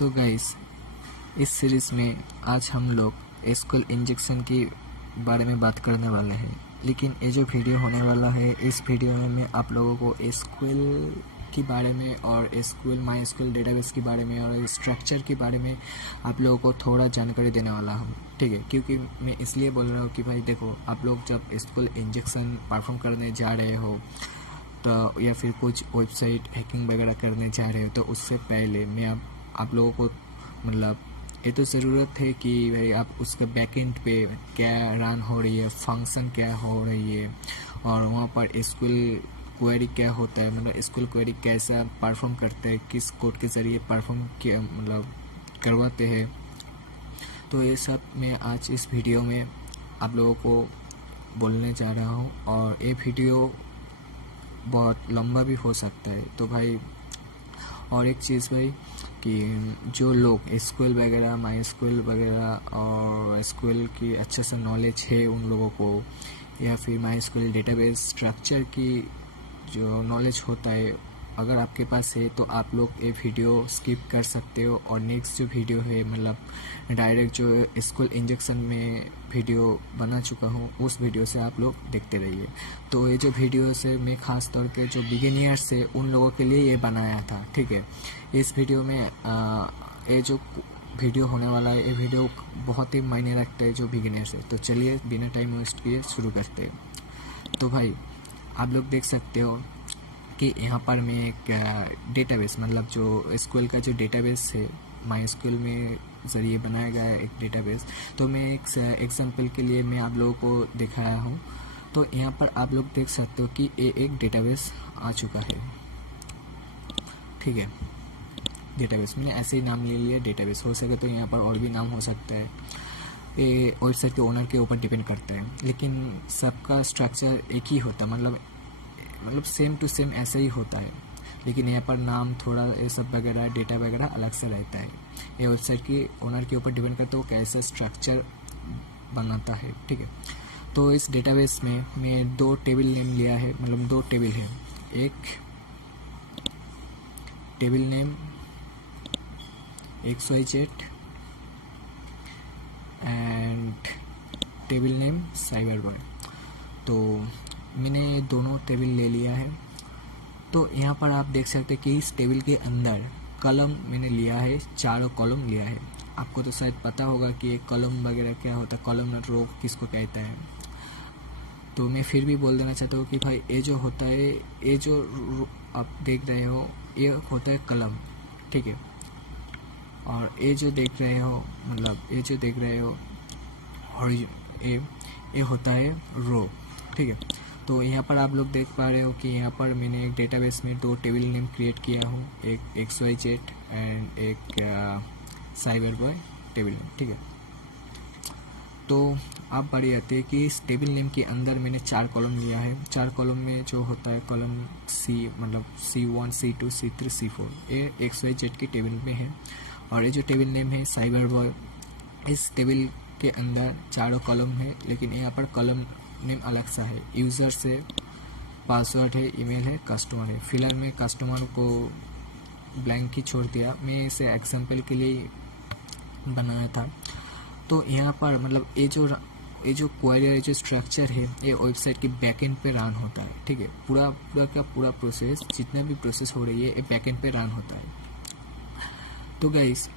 So guys, इस series में आज हम लोग एसक्यूएल इंजेक्शन के बारे में बात करने वाले हैं। लेकिन ये जो वीडियो होने वाला है, इस वीडियो में मैं आप लोगों को एसक्यूएल के बारे में और एसक्यूएल माई एसक्यूएल डेटाबेस के बारे में और स्ट्रक्चर के बारे में आप लोगों को थोड़ा जानकारी देने वाला हूँ, ठीक है। क्योंकि मैं इसलिए बोल रहा हूँ कि भाई देखो, आप लोग जब एसक्यूएल इंजेक्शन परफॉर्म करने जा रहे हो तो या फिर कुछ वेबसाइट हैकिंग वगैरह करने जा रहे हो, तो उससे पहले मैं आप लोगों को मतलब ये तो ज़रूरत है कि भाई आप उसके बैकएंड पे क्या रन हो रही है, फंक्शन क्या हो रही है और वहाँ पर एसक्यूएल क्वेरी क्या होता है, मतलब एसक्यूएल क्वेरी कैसे परफॉर्म करते हैं, किस कोड के ज़रिए परफॉर्म किया मतलब करवाते हैं। तो ये सब मैं आज इस वीडियो में आप लोगों को बोलने जा रहा हूँ और ये वीडियो बहुत लंबा भी हो सकता है। तो भाई और एक चीज़ भाई कि जो लोग एसक्यूएल वगैरह माई एसक्यूएल वगैरह और एसक्यूएल की अच्छे से नॉलेज है उन लोगों को, या फिर माई एसक्यूएल डेटाबेस स्ट्रक्चर की जो नॉलेज होता है अगर आपके पास है, तो आप लोग ये वीडियो स्किप कर सकते हो और नेक्स्ट जो वीडियो है मतलब डायरेक्ट जो एसक्यूएल इंजेक्शन में वीडियो बना चुका हूँ उस वीडियो से आप लोग देखते रहिए। तो ये जो वीडियो से मैं ख़ास तौर पे जो बिगिनियर्स है उन लोगों के लिए ये बनाया था, ठीक है। इस वीडियो में ये जो वीडियो होने वाला है, ये वीडियो बहुत ही मायने रखते हैं जो बिगिनर्स है। तो चलिए बिना टाइम वेस्ट किए शुरू करते हैं। तो भाई आप लोग देख सकते हो कि यहाँ पर मैं एक डेटाबेस मतलब जो एसक्यूएल का जो डेटाबेस है माई एसक्यूएल में ज़रिए बनाया गया एक डेटाबेस, तो मैं एक एग्जांपल के लिए मैं आप लोगों को दिखाया हूँ। तो यहाँ पर आप लोग देख सकते हो कि ये एक डेटाबेस आ चुका है, ठीक है। डेटाबेस मैंने ऐसे ही नाम ले लिया डेटाबेस, हो सके तो यहाँ पर और भी नाम हो सकता है, ये वेबसाइट के ओनर के ऊपर डिपेंड करता है। लेकिन सबका स्ट्रक्चर एक ही होता है, मतलब सेम टू सेम ऐसा ही होता है, लेकिन यहाँ पर नाम थोड़ा ये सब वगैरह डेटा वगैरह अलग से रहता है। ये वेबसाइट के ओनर के ऊपर डिपेंड करता है वो कैसा स्ट्रक्चर बनाता है, ठीक है। तो इस डेटाबेस में मैं दो टेबल नेम लिया है, मतलब दो टेबल है। एक table name XYZ and table name cyber boy. तो मैंने ये दोनों टेबल ले लिया है। तो यहाँ पर आप देख सकते हैं कि इस टेबल के अंदर कॉलम मैंने लिया है, चारों कॉलम लिया है। आपको तो शायद पता होगा कि एक कॉलम वगैरह क्या होता है, कॉलम रो किसको कहता है। तो मैं फिर भी बोल देना चाहता हूँ कि भाई ये जो होता है, ये जो आप देख रहे हो ये होता है कॉलम, ठीक है। और ये जो देख रहे हो मतलब ये जो देख रहे हो और ये होता है रो, ठीक है। तो यहाँ पर आप लोग देख पा रहे हो कि यहाँ पर मैंने एक डेटाबेस में दो टेबल नेम क्रिएट किया हूँ, एक XYZ एंड एक साइबर बॉय टेबल नेम, ठीक है। तो आप बारी आती है कि इस टेबल नेम के अंदर मैंने चार कॉलम लिया है। चार कॉलम में जो होता है कॉलम C मतलब C1 C2 C3 C4 ये XYZ के टेबल में है। और ये जो टेबल नेम है साइबर बॉय, इस टेबल के अंदर चारों कॉलम है, लेकिन यहाँ पर कॉलम नेम अलग सा है। यूज़र से पासवर्ड है, ईमेल है, कस्टमर है। फिलहाल मैं कस्टमर को ब्लैंक ही छोड़ दिया, मैं इसे एग्जांपल के लिए बनाया था। तो यहाँ पर मतलब ये जो क्वेरी ये जो स्ट्रक्चर है ये वेबसाइट के बैकएंड पे रन होता है, ठीक है। पूरा का पूरा प्रोसेस जितना भी प्रोसेस हो रही है ये बैकएंड पे रन होता है। तो गाइस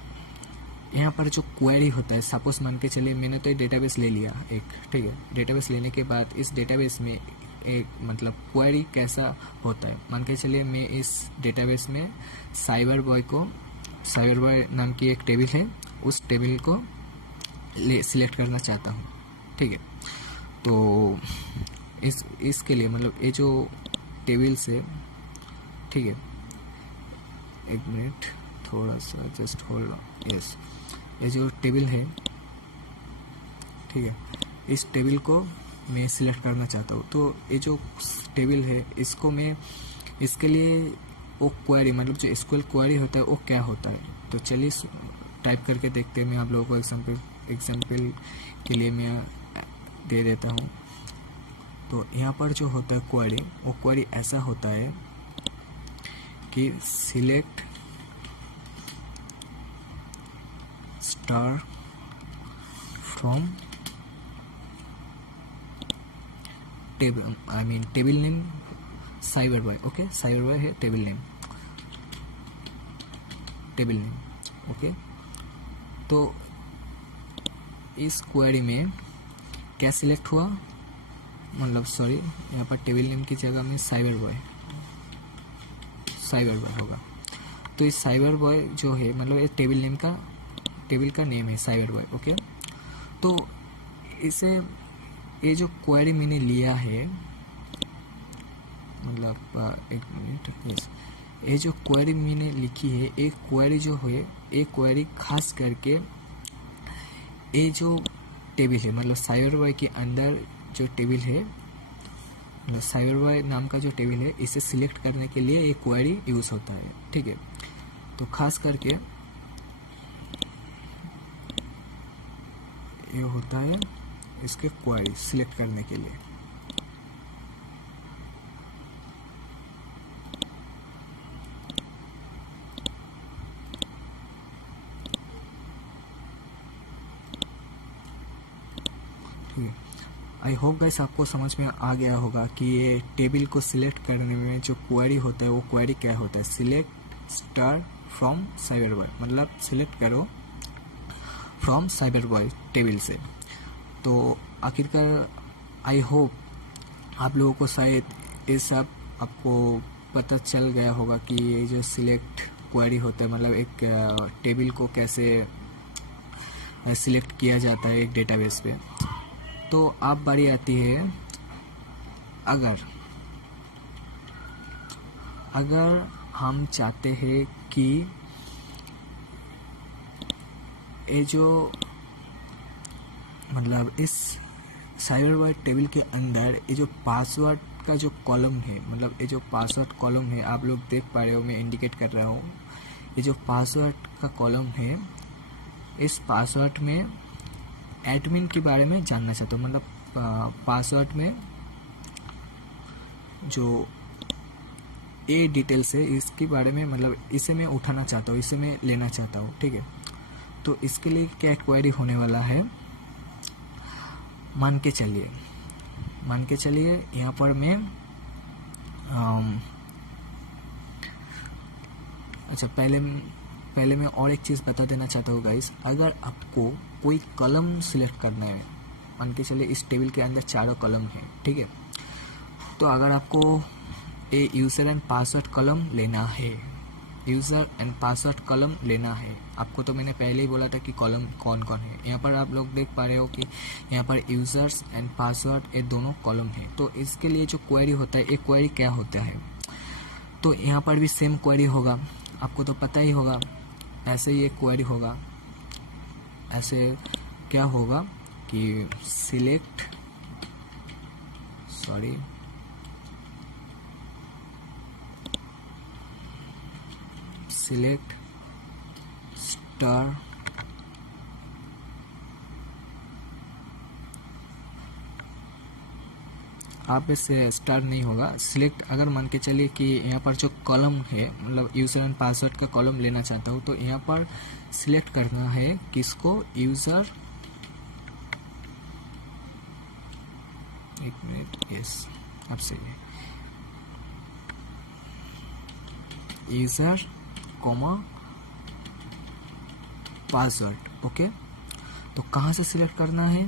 यहाँ पर जो क्वेरी होता है, सपोज मान के चलिए मैंने तो ये डेटाबेस ले लिया एक, ठीक है। डेटाबेस लेने के बाद इस डेटाबेस में एक मतलब क्वेरी कैसा होता है, मान के चलिए मैं इस डेटाबेस में साइबर बॉय नाम की एक टेबल है, उस टेबल को सिलेक्ट करना चाहता हूँ, ठीक है। तो इसके लिए मतलब ये जो टेबल से, ठीक है, एक मिनट थोड़ा सा जस्ट होल्ड ऑन, यस। ये जो टेबल है, ठीक है, इस टेबल को मैं सिलेक्ट करना चाहता हूँ। तो ये जो टेबल है इसको मैं इसके लिए वो क्वेरी मतलब जो एसक्यूएल क्वेरी होता है वो क्या होता है, तो चलिए टाइप करके देखते हैं। मैं आप लोगों को एग्जाम्पल के लिए मैं दे देता हूँ। तो यहाँ पर जो होता है क्वेरी, वो क्वेरी ऐसा होता है कि select star from table, I mean table name cyber boy. Okay, cyber boy है table name, table name. Okay, तो इस क्वेरी में क्या सिलेक्ट हुआ, मतलब सॉरी, यहाँ पर टेबल नेम की जगह में साइबर बॉय होगा। तो इस साइबर बॉय जो है, मतलब ये टेबल नेम का, टेबल का नेम है साइबर बॉय। ओके, तो इसे, ये जो क्वेरी मैंने लिया है, मतलब एक मिनट प्लीज, ये जो क्वेरी मैंने लिखी है, एक क्वेरी जो है, एक क्वेरी खास करके ये जो टेबल है, मतलब साइबर बॉय के अंदर जो टेबल है, मतलब साइबर बॉय नाम का जो टेबल है, इसे सिलेक्ट करने के लिए एक क्वेरी यूज होता है। ठीक है, तो खास करके ये होता है इसके क्वेरी सिलेक्ट करने के लिए। आई होप गाइस आपको समझ में आ गया होगा कि ये टेबल को सिलेक्ट करने में जो क्वेरी होता है वो क्वेरी क्या होता है। Select star from cyber boy, मतलब सिलेक्ट करो फ्रॉम साइबर बॉय टेबल से। तो आखिरकार आई होप आप लोगों को शायद ये सब आपको पता चल गया होगा कि ये जो सिलेक्ट क्वेरी होता है, मतलब एक टेबल को कैसे सिलेक्ट किया जाता है एक डेटाबेस पे। तो अब बारी आती है, अगर हम चाहते हैं कि ये जो, मतलब इस साइबर बॉय टेबल के अंदर ये जो पासवर्ड का जो कॉलम है, मतलब ये जो पासवर्ड कॉलम है, आप लोग देख पा रहे हो, मैं इंडिकेट कर रहा हूँ, ये जो पासवर्ड का कॉलम है, इस पासवर्ड में एडमिन के बारे में जानना चाहता हूँ। मतलब पासवर्ड में जो ए डिटेल्स है इसके बारे में, मतलब इसे मैं उठाना चाहता हूँ, इसे मैं लेना चाहता हूँ। ठीक है, तो इसके लिए क्या क्वेरी होने वाला है, मान के चलिए यहाँ पर मैं अच्छा, पहले मैं और एक चीज़ बता देना चाहता हूँ गाइस। अगर आपको कोई कॉलम सिलेक्ट करना है, मान के चलिए इस टेबल के अंदर चारों कॉलम है। ठीक है, तो अगर आपको ये यूज़र एंड पासवर्ड कॉलम लेना है, यूज़र एंड पासवर्ड कॉलम लेना है आपको, तो मैंने पहले ही बोला था कि कॉलम कौन कौन है। यहाँ पर आप लोग देख पा रहे हो कि यहाँ पर यूज़र्स एंड पासवर्ड ये दोनों कॉलम है। तो इसके लिए जो क्वेरी होता है, एक क्वेरी क्या होता है, तो यहाँ पर भी सेम क्वेरी होगा, आपको तो पता ही होगा। ऐसे ही एक क्वेरी होगा, ऐसे क्या होगा कि सिलेक्ट स्टार आप इससे स्टार नहीं होगा, सिलेक्ट। अगर मान के चलिए कि यहाँ पर जो कॉलम है, मतलब यूज़र एंड पासवर्ड का कॉलम लेना चाहता हूँ, तो यहाँ पर सिलेक्ट करना है किसको, यूज़र, एक मिनट, यस अब सही है, यूज़र कॉमा पासवर्ड। ओके, तो कहाँ से सिलेक्ट करना है,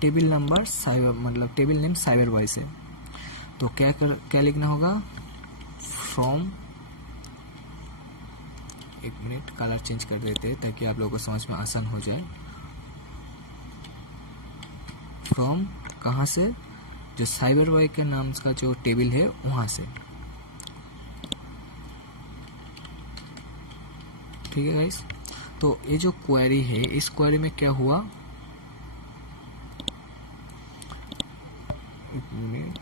टेबल नंबर साइबर, मतलब टेबल नेम साइबर बॉय से। तो क्या लिखना होगा, फ्रॉम, एक मिनट कलर चेंज कर देते हैं ताकि आप लोगों को समझ में आसान हो जाए। फ्रॉम कहाँ से, जो साइबर बॉय के नाम का जो टेबल है वहां से। ठीक है गाइस, तो ये जो क्वेरी है, इस क्वेरी में क्या हुआ,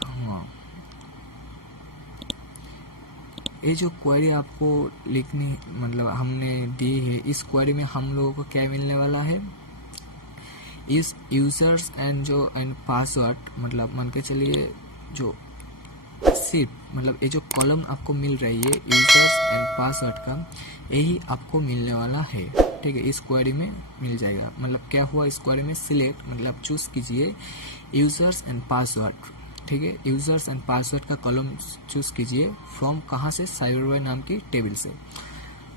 हाँ, ये जो क्वेरी आपको लिखनी, मतलब हमने दी है, इस क्वेरी में हम लोगों को क्या मिलने वाला है, इस यूजर्स एंड पासवर्ड, मतलब मान के चलिए जो सिर्फ मतलब ये जो कॉलम आपको मिल रही है यूजर्स एंड पासवर्ड का, यही आपको मिलने वाला है। ठीक है, इस क्वेरी में मिल जाएगा। मतलब क्या हुआ इस क्वेरी में, सिलेक्ट मतलब चूज कीजिए यूजर्स एंड पासवर्ड। ठीक है, यूजर्स एंड पासवर्ड का कॉलम चूज कीजिए फ्रॉम कहाँ से, साइबरबॉय नाम की टेबल से।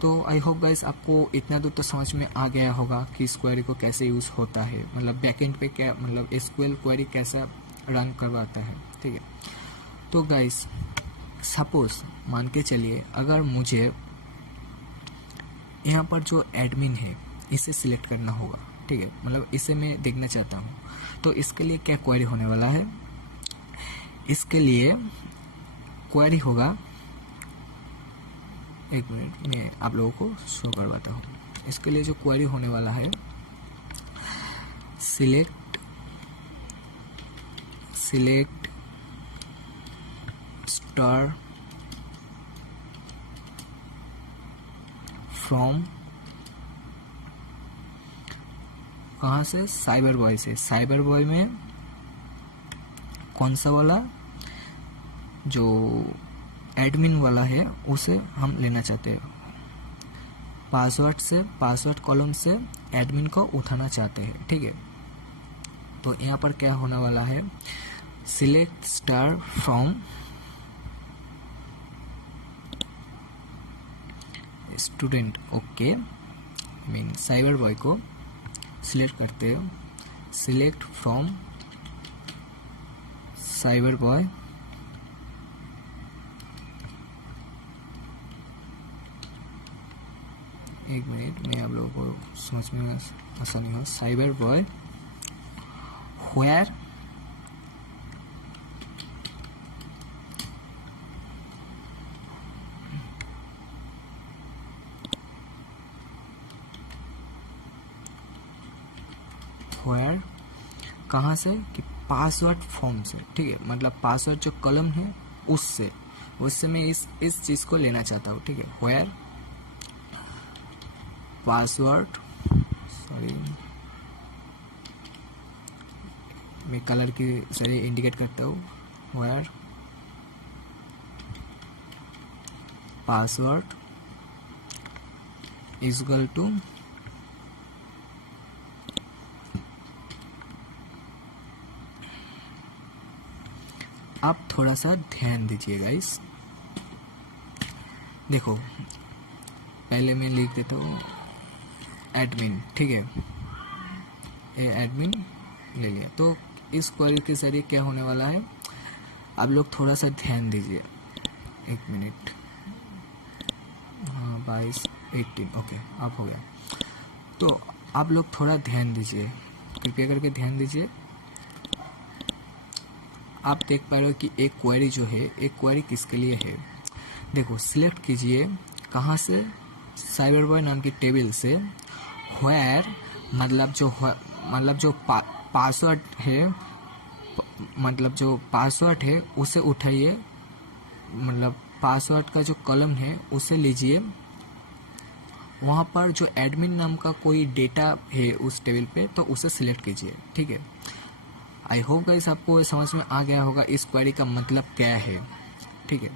तो आई होप गाइस आपको इतना दूर तो समझ में आ गया होगा कि इस क्वेरी को कैसे यूज़ होता है, मतलब बैकएंड पे क्या मतलब एसक्यूएल क्वेरी कैसा रन करवाता है। ठीक है, तो गाइस सपोज मान के चलिए अगर मुझे यहाँ पर जो एडमिन है इसे सिलेक्ट करना होगा। ठीक है, मतलब इसे मैं देखना चाहता हूँ, तो इसके लिए क्या क्वेरी होने वाला है, इसके लिए क्वेरी होगा, एक मिनट मैं आप लोगों को शो करवाता हूँ। इसके लिए जो क्वेरी होने वाला है, सिलेक्ट स्टार फ्रॉम कहाँ से, साइबरबॉय से। साइबरबॉय में कौन सा वाला, जो एडमिन वाला है उसे हम लेना चाहते हैं। पासवर्ड से, पासवर्ड कॉलम से एडमिन को उठाना चाहते हैं। ठीक है, तो यहाँ पर क्या होने वाला है, select star from student. Okay, mean cyber boy को सिलेक्ट करते हो, सिलेक्ट फ्रॉम साइबरबॉय एक मिनट मैं आप लोगों को समझ में आसानी हो, साइबरबॉय व्हेयर कहाँ से, कि पासवर्ड फॉर्म से। ठीक है, मतलब पासवर्ड जो कॉलम है उससे मैं इस चीज को लेना चाहता हूँ। ठीक है, व्हेयर पासवर्ड, सॉरी मैं कलर की जरिए इंडिकेट करता हूँ, where password is equal to आप थोड़ा सा ध्यान दीजिए गाइस। देखो पहले मैं लिख देता हूँ एडमिन। ठीक है, ये एडमिन ले लिया। तो इस क्वेरी के जरिए क्या होने वाला है, आप लोग थोड़ा सा ध्यान दीजिए। एक मिनट, हाँ 22 18 ओके अब हो गया। तो आप लोग थोड़ा ध्यान दीजिए, कृपया करके ध्यान दीजिए। आप देख पा रहे हो कि एक क्वेरी जो है, एक क्वेरी किसके लिए है। देखो सिलेक्ट कीजिए कहाँ से, साइबरबॉय नाम की टेबल से, व्हेयर मतलब जो पासवर्ड है, मतलब जो पासवर्ड है उसे उठाइए, मतलब पासवर्ड का जो कॉलम है उसे लीजिए, वहाँ पर जो एडमिन नाम का कोई डेटा है उस टेबल पे तो उसे सिलेक्ट कीजिए। ठीक है, आई होप गाइस आपको समझ में आ गया होगा इस क्वेरी का मतलब क्या है। ठीक है,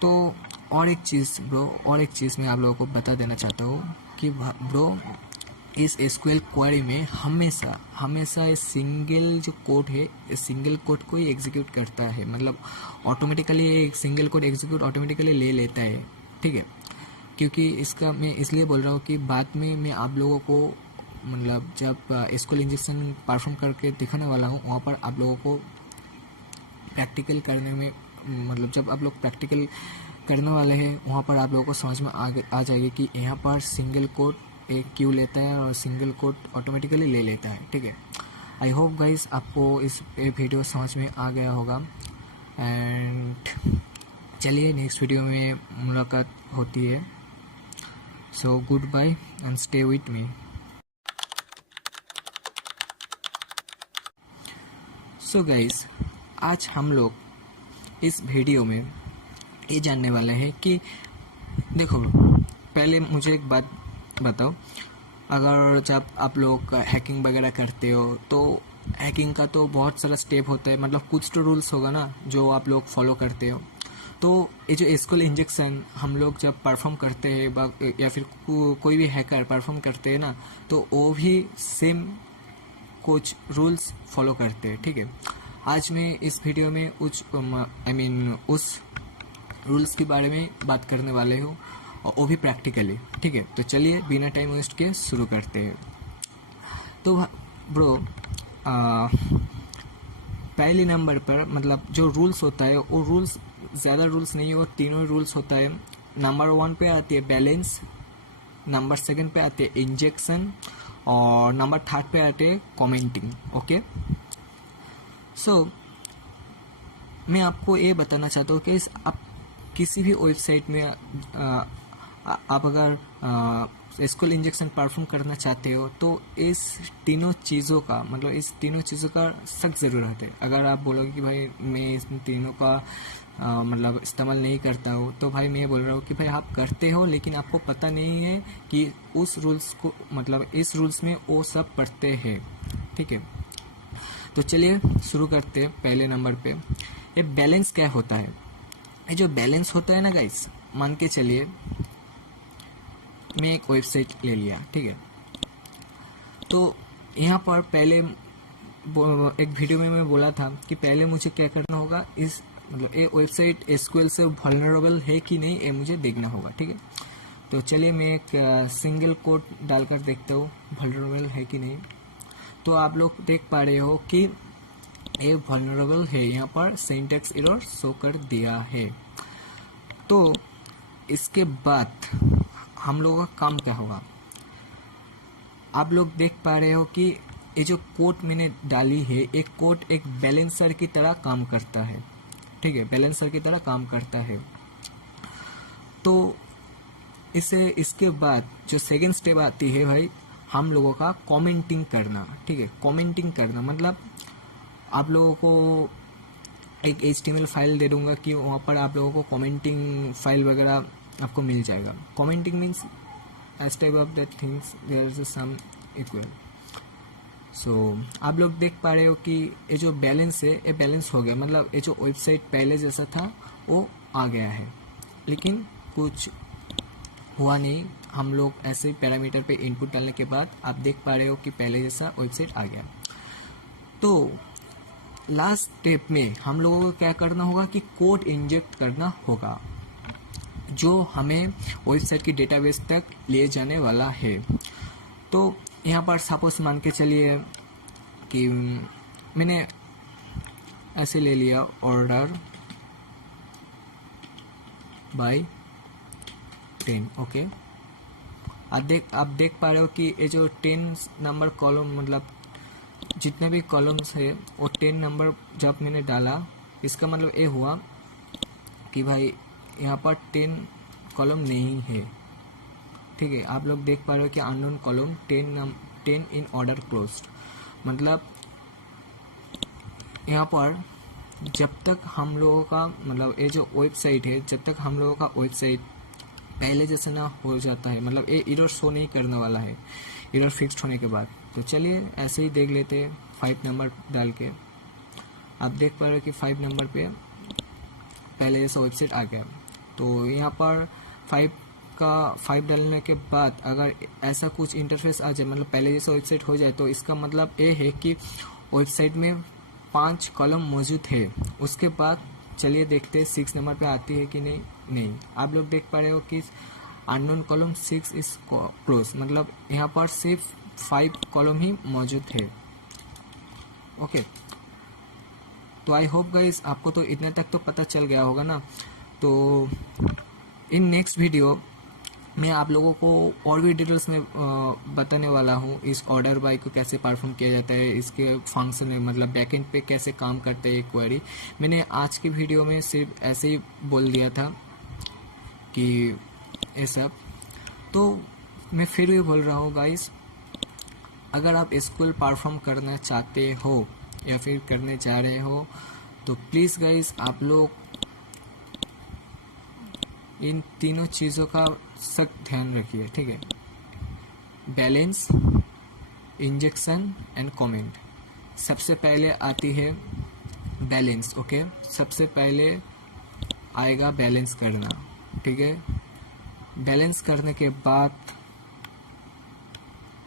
तो और एक चीज़ मैं आप लोगों को बता देना चाहता हूँ कि ब्रो इस एसक्यूएल क्वेरी में हमेशा ये सिंगल जो कोड है, इस सिंगल कोड को ही एग्जीक्यूट करता है, मतलब ऑटोमेटिकली एक सिंगल कोड एग्जीक्यूट ऑटोमेटिकली ले लेता है। ठीक है, क्योंकि इसका मैं इसलिए बोल रहा हूँ कि बाद में मैं आप लोगों को मतलब जब एसक्यूएल इंजेक्शन परफॉर्म करके दिखाने वाला हूँ, वहाँ पर आप लोगों को प्रैक्टिकल करने में, मतलब जब आप लोग प्रैक्टिकल करने वाले हैं वहाँ पर आप लोगों को समझ में आ जाएगी कि यहाँ पर सिंगल कोड एक क्यों लेता है और सिंगल कोड ऑटोमेटिकली ले लेता है। ठीक है, आई होप गाइस आपको इस वीडियो समझ में आ गया होगा। एंड चलिए नेक्स्ट वीडियो में मुलाकात होती है। So good bye and stay with me. So guys आज हम लोग इस वीडियो में ये जानने वाले हैं कि देखो पहले मुझे एक बात बताओ, अगर जब आप लोग हैकिंग वगैरह करते हो तो हैकिंग का तो बहुत सारा स्टेप होता है, मतलब कुछ तो रूल्स होगा ना जो आप लोग फॉलो करते हो। तो ये जो एसक्यूएल इंजेक्शन हम लोग जब परफॉर्म करते हैं या फिर कोई भी हैकर परफॉर्म करते हैं ना, तो वो भी सेम कुछ रूल्स फॉलो करते हैं। ठीक है, आज मैं इस वीडियो में उस रूल्स के बारे में बात करने वाले हूँ, और वो भी प्रैक्टिकली। ठीक है, तो चलिए बिना टाइम वेस्ट के शुरू करते हैं। तो ब्रो, पहले नंबर पर मतलब जो रूल्स होता है वो रूल्स ज़्यादा रूल्स नहीं, और तीनों रूल्स होता है। नंबर 1 पे आती है बैलेंस, नंबर 2 पे आते हैं इंजेक्शन, और नंबर 3 पे आते हैं कमेंटिंग। ओके, सो मैं आपको ये बताना चाहता हूँ कि आप किसी भी वेबसाइट में आप अगर एसक्यूएल इंजेक्शन परफॉर्म करना चाहते हो तो इस तीनों चीज़ों का सख्त ज़रूरत है। अगर आप बोलोगे कि भाई मैं इन तीनों का मतलब इस्तेमाल नहीं करता हूँ, तो भाई मैं बोल रहा हूँ कि भाई आप करते हो लेकिन आपको पता नहीं है कि उस रूल्स को, मतलब इस रूल्स में वो सब पढ़ते हैं। ठीक है, तो चलिए शुरू करते हैं। पहले नंबर पे ये बैलेंस क्या होता है। ये जो बैलेंस होता है ना गाइस, मान के चलिए मैं एक वेबसाइट ले लिया। ठीक है, तो यहाँ पर पहले एक वीडियो में मैं बोला था कि पहले मुझे क्या करना होगा, इस मतलब ये वेबसाइट एसक्यूएल से वल्नरेबल है कि नहीं ये मुझे देखना होगा। ठीक है, तो चलिए मैं एक सिंगल कोड डालकर देखता हूँ वल्नरेबल है कि नहीं। तो आप लोग देख पा रहे हो कि ये वल्नरेबल है, यहाँ पर सिंटैक्स एरर शो कर दिया है। तो इसके बाद हम लोगों का काम क्या होगा, आप लोग देख पा रहे हो कि ये जो कोड मैंने डाली है, एक कोड एक बैलेंसर की तरह काम करता है। ठीक है, बैलेंसर की तरह काम करता है। तो इसके बाद जो सेकंड स्टेप आती है भाई, हम लोगों का कमेंटिंग करना। ठीक है, कमेंटिंग करना मतलब आप लोगों को एक HTML फाइल दे दूंगा कि वहाँ पर आप लोगों को कमेंटिंग फाइल वगैरह आपको मिल जाएगा। Commenting means as type of that things there is some equal. So आप लोग देख पा रहे हो कि ये जो बैलेंस है ये बैलेंस हो गया, मतलब ये जो वेबसाइट पहले जैसा था वो आ गया है, लेकिन कुछ हुआ नहीं। हम लोग ऐसे ही पैरामीटर पे इनपुट डालने के बाद आप देख पा रहे हो कि पहले जैसा वेबसाइट आ गया। तो लास्ट स्टेप में हम लोगों को क्या करना होगा कि कोड इंजेक्ट करना होगा जो हमें वेबसाइट की डेटाबेस तक ले जाने वाला है। तो यहाँ पर सपोज मान के चलिए कि मैंने ऐसे ले लिया ऑर्डर बाय 10। ओके, आप देख पा रहे हो कि ये जो 10 नंबर कॉलम, मतलब जितने भी कॉलम्स है वो 10 नंबर जब मैंने डाला, इसका मतलब ये हुआ कि भाई यहाँ पर 10 कॉलम नहीं है। ठीक है, आप लोग देख पा रहे हो कि unknown column 10 in order closed, मतलब यहाँ पर जब तक हम लोगों का मतलब ये जो वेबसाइट है, जब तक हम लोगों का वेबसाइट पहले जैसे ना हो जाता है, मतलब ये एरर शो नहीं करने वाला है एरर फिक्स्ड होने के बाद। तो चलिए ऐसे ही देख लेते हैं 5 नंबर डाल के। आप देख पा रहे हो कि 5 नंबर पे पहले जैसा वेबसाइट आ गया। तो यहाँ पर 5 डालने के बाद अगर ऐसा कुछ इंटरफेस आ जाए, मतलब पहले जैसा वेबसाइट हो जाए, तो इसका मतलब ये है कि वेबसाइट में 5 कॉलम मौजूद है। उसके बाद चलिए देखते हैं 6 नंबर पे आती है कि नहीं। आप लोग देख पा रहे हो कि अननोन कॉलम 6 इज क्लोज, मतलब यहाँ पर सिर्फ 5 कॉलम ही मौजूद है। ओके, तो आई होप गाइस आपको तो इतने तक तो पता चल गया होगा ना। तो इन नेक्स्ट वीडियो मैं आप लोगों को और भी डिटेल्स में बताने वाला हूँ इस ऑर्डर बाय को कैसे परफॉर्म किया जाता है, इसके फंक्शन में मतलब बैकएंड पे कैसे काम करते हैं क्वेरी। मैंने आज की वीडियो में सिर्फ ऐसे ही बोल दिया था कि ये सब। तो मैं फिर भी बोल रहा हूँ गाइस, अगर आप एसक्यूएल परफॉर्म करना चाहते हो या फिर करने जा रहे हो, तो प्लीज़ गाइस आप लोग इन तीनों चीज़ों का सख्त ध्यान रखिए। ठीक है, बैलेंस, इंजेक्शन एंड कमेंट। सबसे पहले आती है बैलेंस। ओके, सबसे पहले आएगा बैलेंस करना, ठीक है। बैलेंस करने के बाद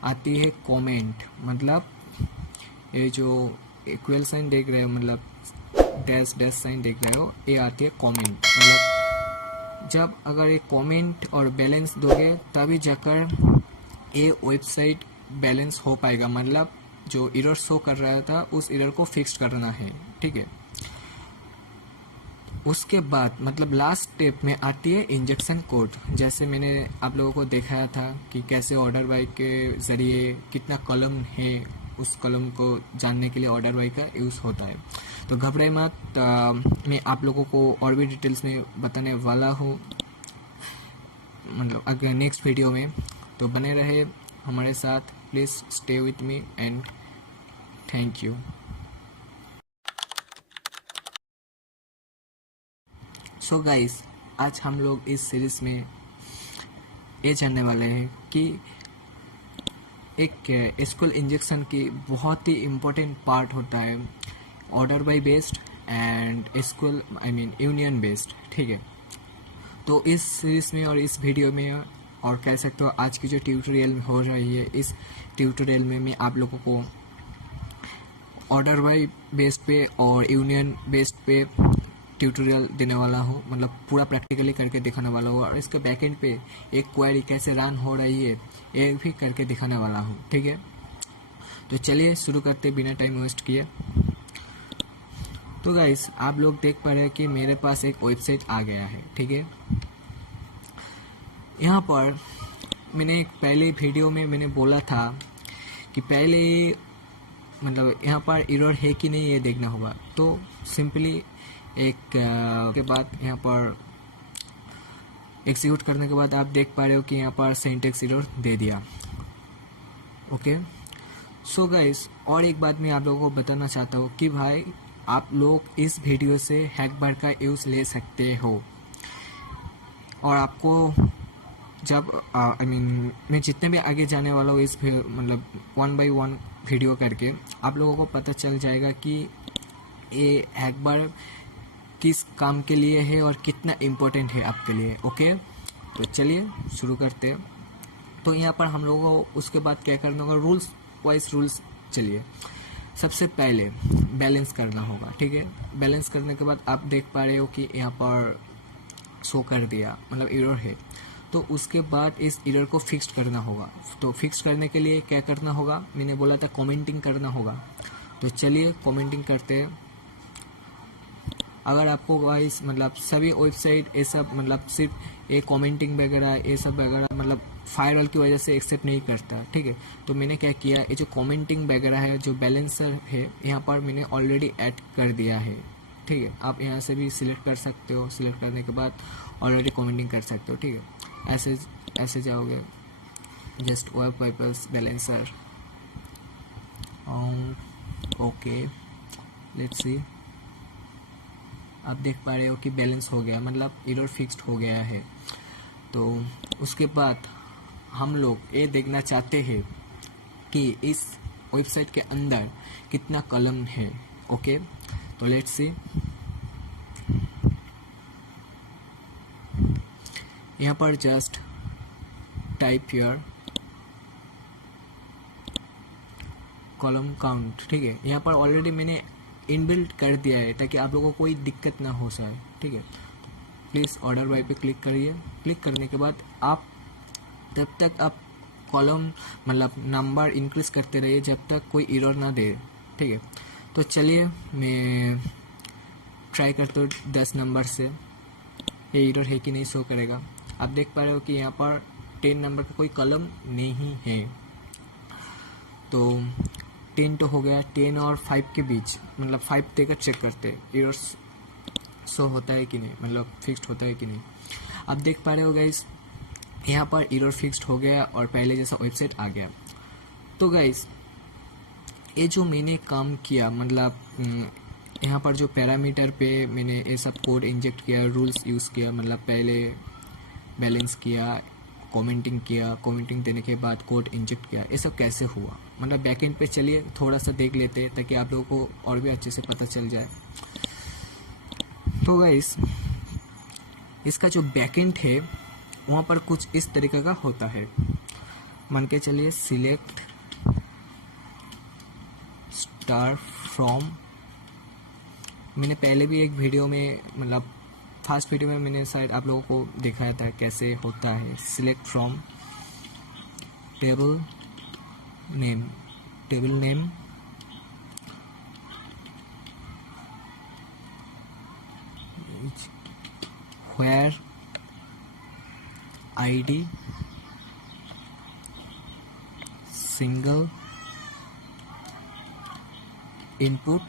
आती है कमेंट, मतलब ये जो इक्वल साइन देख रहे हो, मतलब डैश डैश साइन देख रहे हो, ये आती है कमेंट। मतलब जब अगर ये कमेंट और बैलेंस दोगे तभी जाकर ये वेबसाइट बैलेंस हो पाएगा, मतलब जो एरर शो कर रहा था उस एरर को फिक्स करना है, ठीक है। उसके बाद मतलब लास्ट स्टेप में आती है इंजेक्शन कोड। जैसे मैंने आप लोगों को दिखाया था कि कैसे ऑर्डर बाई के ज़रिए कितना कॉलम है, उस कॉलम को जानने के लिए ऑर्डर बाई का यूज़ होता है। तो घबराए मत, मैं आप लोगों को और भी डिटेल्स में बताने वाला हूँ, मतलब अगर नेक्स्ट वीडियो में। तो बने रहे हमारे साथ, please stay with me and thank you. So guys, आज हम लोग इस सीरीज में ये जानने वाले हैं कि एक एसक्यूएल इंजेक्शन की बहुत ही इम्पोर्टेंट पार्ट होता है order by based and SQL I mean union based, ठीक है। तो इस सीरीज में और इस वीडियो में, और कह सकते हो आज की जो ट्यूटोरियल हो रही है, इस ट्यूटोरियल में मैं आप लोगों को ऑर्डर बाय बेस्ड पे और यूनियन बेस्ड पे ट्यूटोरियल देने वाला हूँ, मतलब पूरा प्रैक्टिकली करके दिखाने वाला हूँ। और इसके बैकएंड पे एक क्वेरी कैसे रन हो रही है ये भी करके दिखाने वाला हूँ, ठीक है। तो चलिए शुरू करते बिना टाइम वेस्ट किए। तो गाइस, आप लोग देख पा रहे हैं कि मेरे पास एक वेबसाइट आ गया है, ठीक है। यहाँ पर मैंने एक पहले वीडियो में मैंने बोला था कि पहले मतलब यहाँ पर एरर है कि नहीं ये देखना होगा। तो सिंपली एक के बाद यहाँ पर एग्जीक्यूट करने के बाद आप देख पा रहे हो कि यहाँ पर सिंटैक्स एरर दे दिया। ओके, सो गाइस, और एक बात मैं आप लोगों को बताना चाहता हूँ कि भाई आप लोग इस वीडियो से हैकबार का यूज़ ले सकते हो। और आपको जब आई मीन मैं जितने भी आगे जाने वाला हूँ इस मतलब 1 बाय 1 वीडियो करके आप लोगों को पता चल जाएगा कि ये हैकबार किस काम के लिए है और कितना इम्पोर्टेंट है आपके लिए। ओके, तो चलिए शुरू करते हैं। तो यहाँ पर हम लोगों को उसके बाद क्या करना होगा, रूल्स वाइज रूल्स। चलिए, सबसे पहले बैलेंस करना होगा, ठीक है। बैलेंस करने के बाद आप देख पा रहे हो कि यहाँ पर शो कर दिया, मतलब एरर है। तो उसके बाद इस एरर को फिक्स करना होगा। तो फिक्स करने के लिए क्या करना होगा, मैंने बोला था कमेंटिंग करना होगा। तो चलिए कमेंटिंग करते हैं। अगर आपको गाइस मतलब सभी वेबसाइट ये सब मतलब सिर्फ ये कमेंटिंग वगैरह ये सब वगैरह मतलब फायरवॉल की वजह से एक्सेप्ट नहीं करता, ठीक है। तो मैंने क्या किया, ये जो कमेंटिंग वगैरह है, जो बैलेंसर है, यहाँ पर मैंने ऑलरेडी ऐड कर दिया है, ठीक है। आप यहाँ से भी सिलेक्ट कर सकते हो, सिलेक्ट करने के बाद ऑलरेडी कमेंटिंग कर सकते हो, ठीक है। ऐसे जाओगे, just web purpose balancer, okay, let's see. आप देख पा रहे हो कि बैलेंस हो गया, मतलब एरर फिक्स्ड हो गया है। तो उसके बाद हम लोग ये देखना चाहते हैं कि इस वेबसाइट के अंदर कितना कॉलम है। ओके, तो लेट्स सी। यहाँ पर just type here column count, ठीक है। यहाँ पर ऑलरेडी मैंने इनबिल्ट कर दिया है ताकि आप लोगों को कोई दिक्कत ना हो सके, ठीक है। प्लीज़ ऑर्डर बाय पे क्लिक करिए। क्लिक करने के बाद आप तब तक आप कॉलम मतलब नंबर इंक्रीज करते रहिए जब तक कोई एरर ना दे, ठीक है। तो चलिए मैं ट्राई करता हूँ 10 नंबर से, ये एरर है कि नहीं शो करेगा। आप देख पा रहे हो कि यहाँ पर 10 नंबर का कोई कॉलम नहीं है। तो 10 तो हो गया, 10 और 5 के बीच मतलब 5 देकर चेक करते हैं एरर्स शो होता है कि नहीं, मतलब फिक्स्ड होता है कि नहीं। आप देख पा रहे हो गाइस, यहाँ पर एरर फिक्स्ड हो गया और पहले जैसा वेबसाइट आ गया। तो गाइस, ये जो मैंने काम किया मतलब यहाँ पर जो पैरामीटर पे मैंने ये सब कोड इंजेक्ट किया, रूल्स यूज़ किया, मतलब पहले बैलेंस किया, कमेंटिंग किया, कमेंटिंग देने के बाद कोड इंजेक्ट किया, ये सब कैसे हुआ, मतलब बैकएंड पे चलिए थोड़ा सा देख लेते हैं ताकि आप लोगों को और भी अच्छे से पता चल जाए। तो गाइस इसका जो बैकएंड है वहाँ पर कुछ इस तरीके का होता है। मान के चलिए सिलेक्ट स्टार फ्रॉम, मैंने पहले भी एक वीडियो में मतलब फर्स्ट वीडियो में मैंने शायद आप लोगों को दिखाया था कैसे होता है। Select from table name, table name where ID single input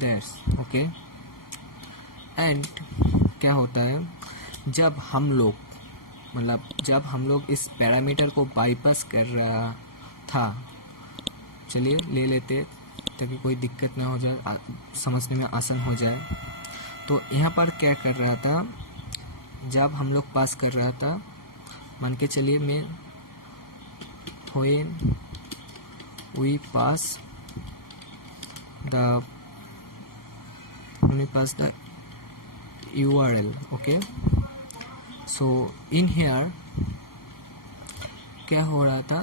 there's okay। And क्या होता है जब हम लोग इस पैरामीटर को बाईपास कर रहा था, चलिए ले लेते ताकि कोई दिक्कत ना हो जाए, समझने में आसान हो जाए। तो यहाँ पर क्या कर रहा था, जब हम लोग पास कर रहा था, मान के चलिए मैं when we pass the URL, okay। so in here क्या हो रहा था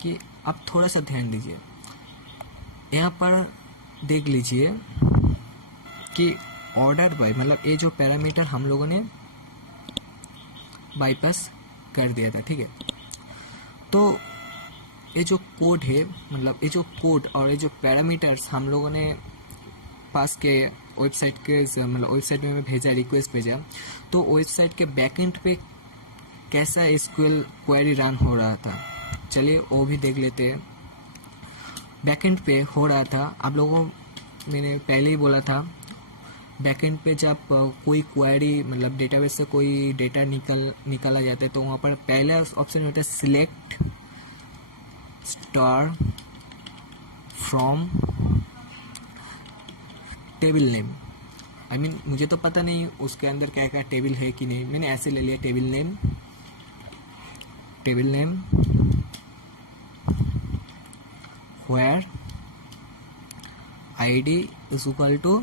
कि आप थोड़ा सा ध्यान दीजिए, यहाँ पर देख लीजिए कि ऑर्डर बाय मतलब ये जो पैरामीटर हम लोगों ने बाईपास कर दिया था, ठीक है। तो ये जो कोड है, मतलब ये जो कोड और ये जो पैरामीटर्स हम लोगों ने पास के वेबसाइट के मतलब वेबसाइट में भेजा, रिक्वेस्ट भेजा, तो वेबसाइट के बैकएंड पे कैसा एसक्यूएल क्वेरी रन हो रहा था, चलिए वो भी देख लेते हैं। बैकएंड पे हो रहा था, आप लोगों को मैंने पहले ही बोला था, बैकएंड पे जब कोई क्वेरी मतलब डेटाबेस से कोई डेटा निकाला जाता है तो वहाँ पर पहला ऑप्शन होता है select star from table name. I mean मुझे तो पता नहीं उसके अंदर क्या क्या टेबल है कि नहीं, मैंने ऐसे ले लिया table name where ID is equal to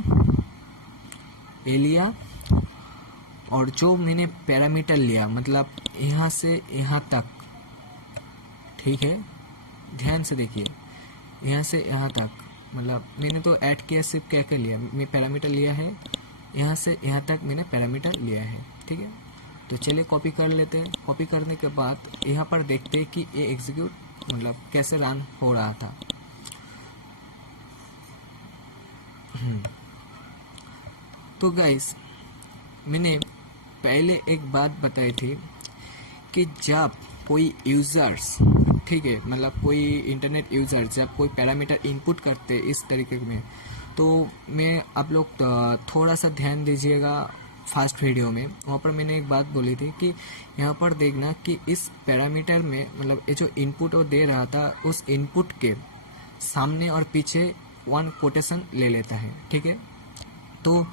एलिया, और जो मैंने पैरामीटर लिया मतलब यहाँ से यहाँ तक, ठीक है, ध्यान से देखिए, यहाँ से यहाँ तक मतलब मैंने तो ऐड किया, सिर्फ क्या क्या लिया, मैं पैरामीटर लिया है, यहाँ से यहाँ तक मैंने पैरामीटर लिया है, ठीक है। तो चलिए कॉपी कर लेते हैं। कॉपी करने के बाद यहाँ पर देखते हैं कि ये एग्जीक्यूट मतलब कैसे रन हो रहा था। तो गाइस मैंने पहले एक बात बताई थी कि जब कोई यूज़र्स, ठीक है, मतलब कोई इंटरनेट यूज़र जब कोई पैरामीटर इनपुट करते इस तरीके में, तो मैं आप लोग थोड़ा सा ध्यान दीजिएगा। फर्स्ट वीडियो में वहाँ पर मैंने एक बात बोली थी कि यहाँ पर देखना कि इस पैरामीटर में मतलब ये जो इनपुट वो दे रहा था उस इनपुट के सामने और पीछे वन कोटेशन ले लेता है, ठीक है। तो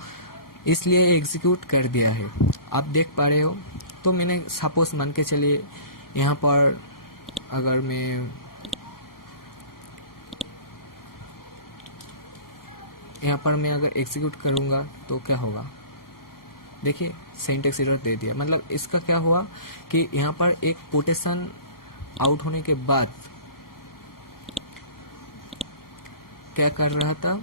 इसलिए एग्जीक्यूट कर दिया है, आप देख पा रहे हो। तो मैंने सपोज मान के चलिए यहाँ पर अगर मैं अगर एग्जीक्यूट करूँगा तो क्या होगा, देखिए सिंटैक्स एरर दे दिया। मतलब इसका क्या हुआ कि यहाँ पर एक कोटेशन आउट होने के बाद क्या कर रहा था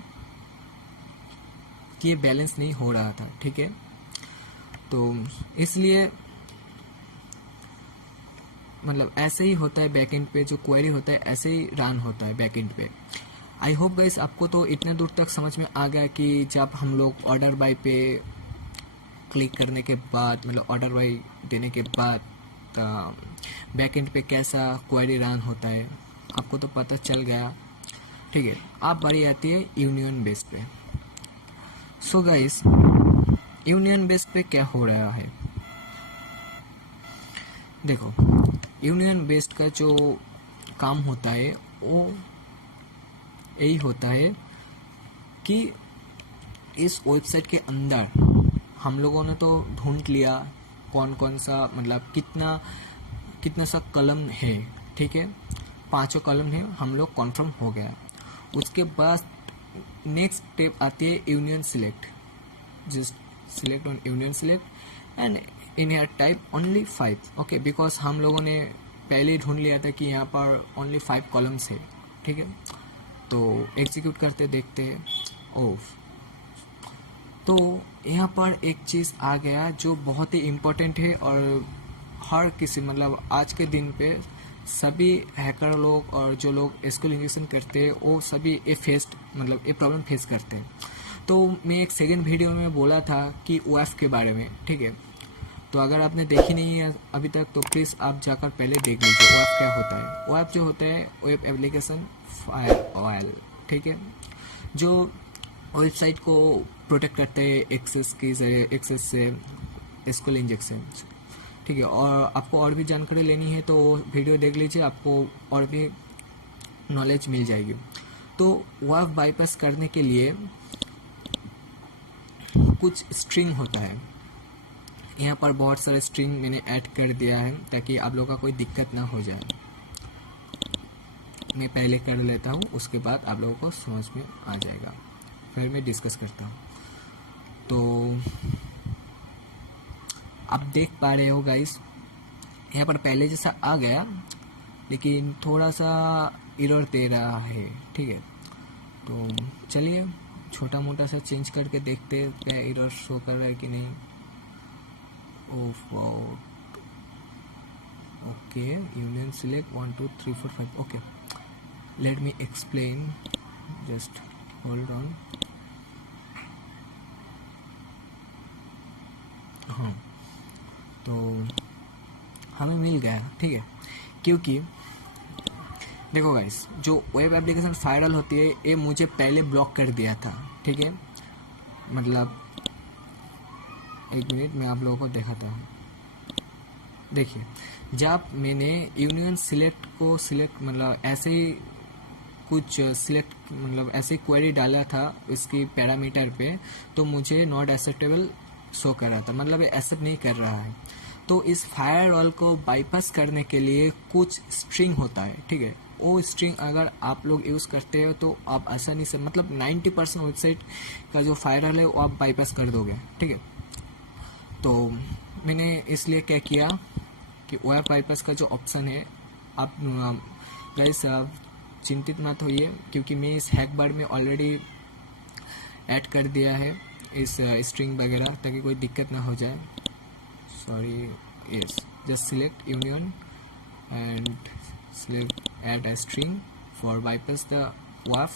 कि ये बैलेंस नहीं हो रहा था, ठीक है। तो इसलिए मतलब ऐसे ही होता है बैकएंड पे, जो क्वेरी होता है ऐसे ही रन होता है बैकएंड पे। आई होप गाइस आपको तो इतने दूर तक समझ में आ गया कि जब हम लोग ऑर्डर बाय पे क्लिक करने के बाद मतलब ऑर्डर बाय देने के बाद बैकएंड पे कैसा क्वेरी रन होता है, आपको तो पता चल गया, ठीक है। अब बारी आती है यूनियन बेस पे। सो गाइस यूनियन बेस पे क्या हो रहा है, देखो यूनियन बेस्ड का जो काम होता है वो यही होता है कि इस वेबसाइट के अंदर हम लोगों ने तो ढूंढ लिया कौन कौन सा मतलब कितना सा कॉलम है, ठीक है, 5 कॉलम है, हम लोग कन्फर्म हो गया। उसके बाद नेक्स्ट स्टेप आती है union select. Just select on union select and in here type only 5, okay, because हम लोगों ने पहले ही ढूंढ लिया था कि यहाँ पर ओनली 5 कॉलम्स है, ठीक है। तो एग्जीक्यूट करते देखते हैं। ओह, तो यहाँ पर एक चीज़ आ गया जो बहुत ही इम्पोर्टेंट है और हर किसी मतलब आज के दिन पे सभी हैकर लोग और जो लोग एसक्यूएल इंजेक्शन करते हैं वो सभी ये प्रॉब्लम फेस करते हैं। तो मैं एक सेकंड वीडियो में बोला था कि ओएफ के बारे में, ठीक है। तो अगर आपने देखी नहीं है अभी तक तो प्लीज़ आप जाकर पहले देख लीजिए ओएफ क्या होता है। ओएफ जो होता है वेब एप्लीकेशन फायरवॉल, ठीक है, जो वेबसाइट को प्रोटेक्ट करते हैं एक्सेस से एसक्यूएल इंजेक्शन, ठीक है। और आपको और भी जानकारी लेनी है तो वीडियो देख लीजिए, आपको और भी नॉलेज मिल जाएगी। तो ओएफ बाईपास करने के लिए कुछ स्ट्रिंग होता है, यहाँ पर बहुत सारे स्ट्रिंग मैंने ऐड कर दिया है ताकि आप लोगों का कोई दिक्कत ना हो जाए। मैं पहले कर लेता हूँ, उसके बाद आप लोगों को समझ में आ जाएगा, फिर मैं डिस्कस करता हूँ। तो आप देख पा रहे हो गाइस, यहाँ पर पहले जैसा आ गया लेकिन थोड़ा सा एरर दे रहा है, ठीक है। तो चलिए छोटा मोटा सा चेंज करके देखते हैं क्या एरर शो कर रहा है कि नहीं। Okay, union select 1 2 3 4 5, okay, let me explain, just hold on. हाँ, तो हमें मिल गया, ठीक है, क्योंकि देखो गाइस, जो वेब एप्लीकेशन फायरल होती है ये मुझे पहले ब्लॉक कर दिया था, ठीक है। मतलब एक मिनट मैं आप लोगों को दिखाता हूँ। देखिए, जब मैंने यूनियन सिलेक्ट को सिलेक्ट मतलब ऐसे ही कुछ सिलेक्ट मतलब ऐसे क्वेरी डाला था इसकी पैरामीटर पे, तो मुझे नॉट एक्सेप्टेबल शो कर रहा था, मतलब ये एक्सेप्ट नहीं कर रहा है। तो इस फायरवॉल को बाईपास करने के लिए कुछ स्ट्रिंग होता है, ठीक है। वो स्ट्रिंग अगर आप लोग यूज़ करते हो तो आप आसानी से मतलब 90% वेबसाइट का जो फायरवॉल है वो आप बाईपास कर दोगे, ठीक है। तो मैंने इसलिए क्या किया कि वेब बाईपास का जो ऑप्शन है, आप गाइस आप चिंतित मत होइए क्योंकि मैं इस हैकबार में ऑलरेडी ऐड कर दिया है इस स्ट्रिंग वगैरह ताकि कोई दिक्कत ना हो जाए। Sorry, yes, just select union and select add a string for bypass the WAF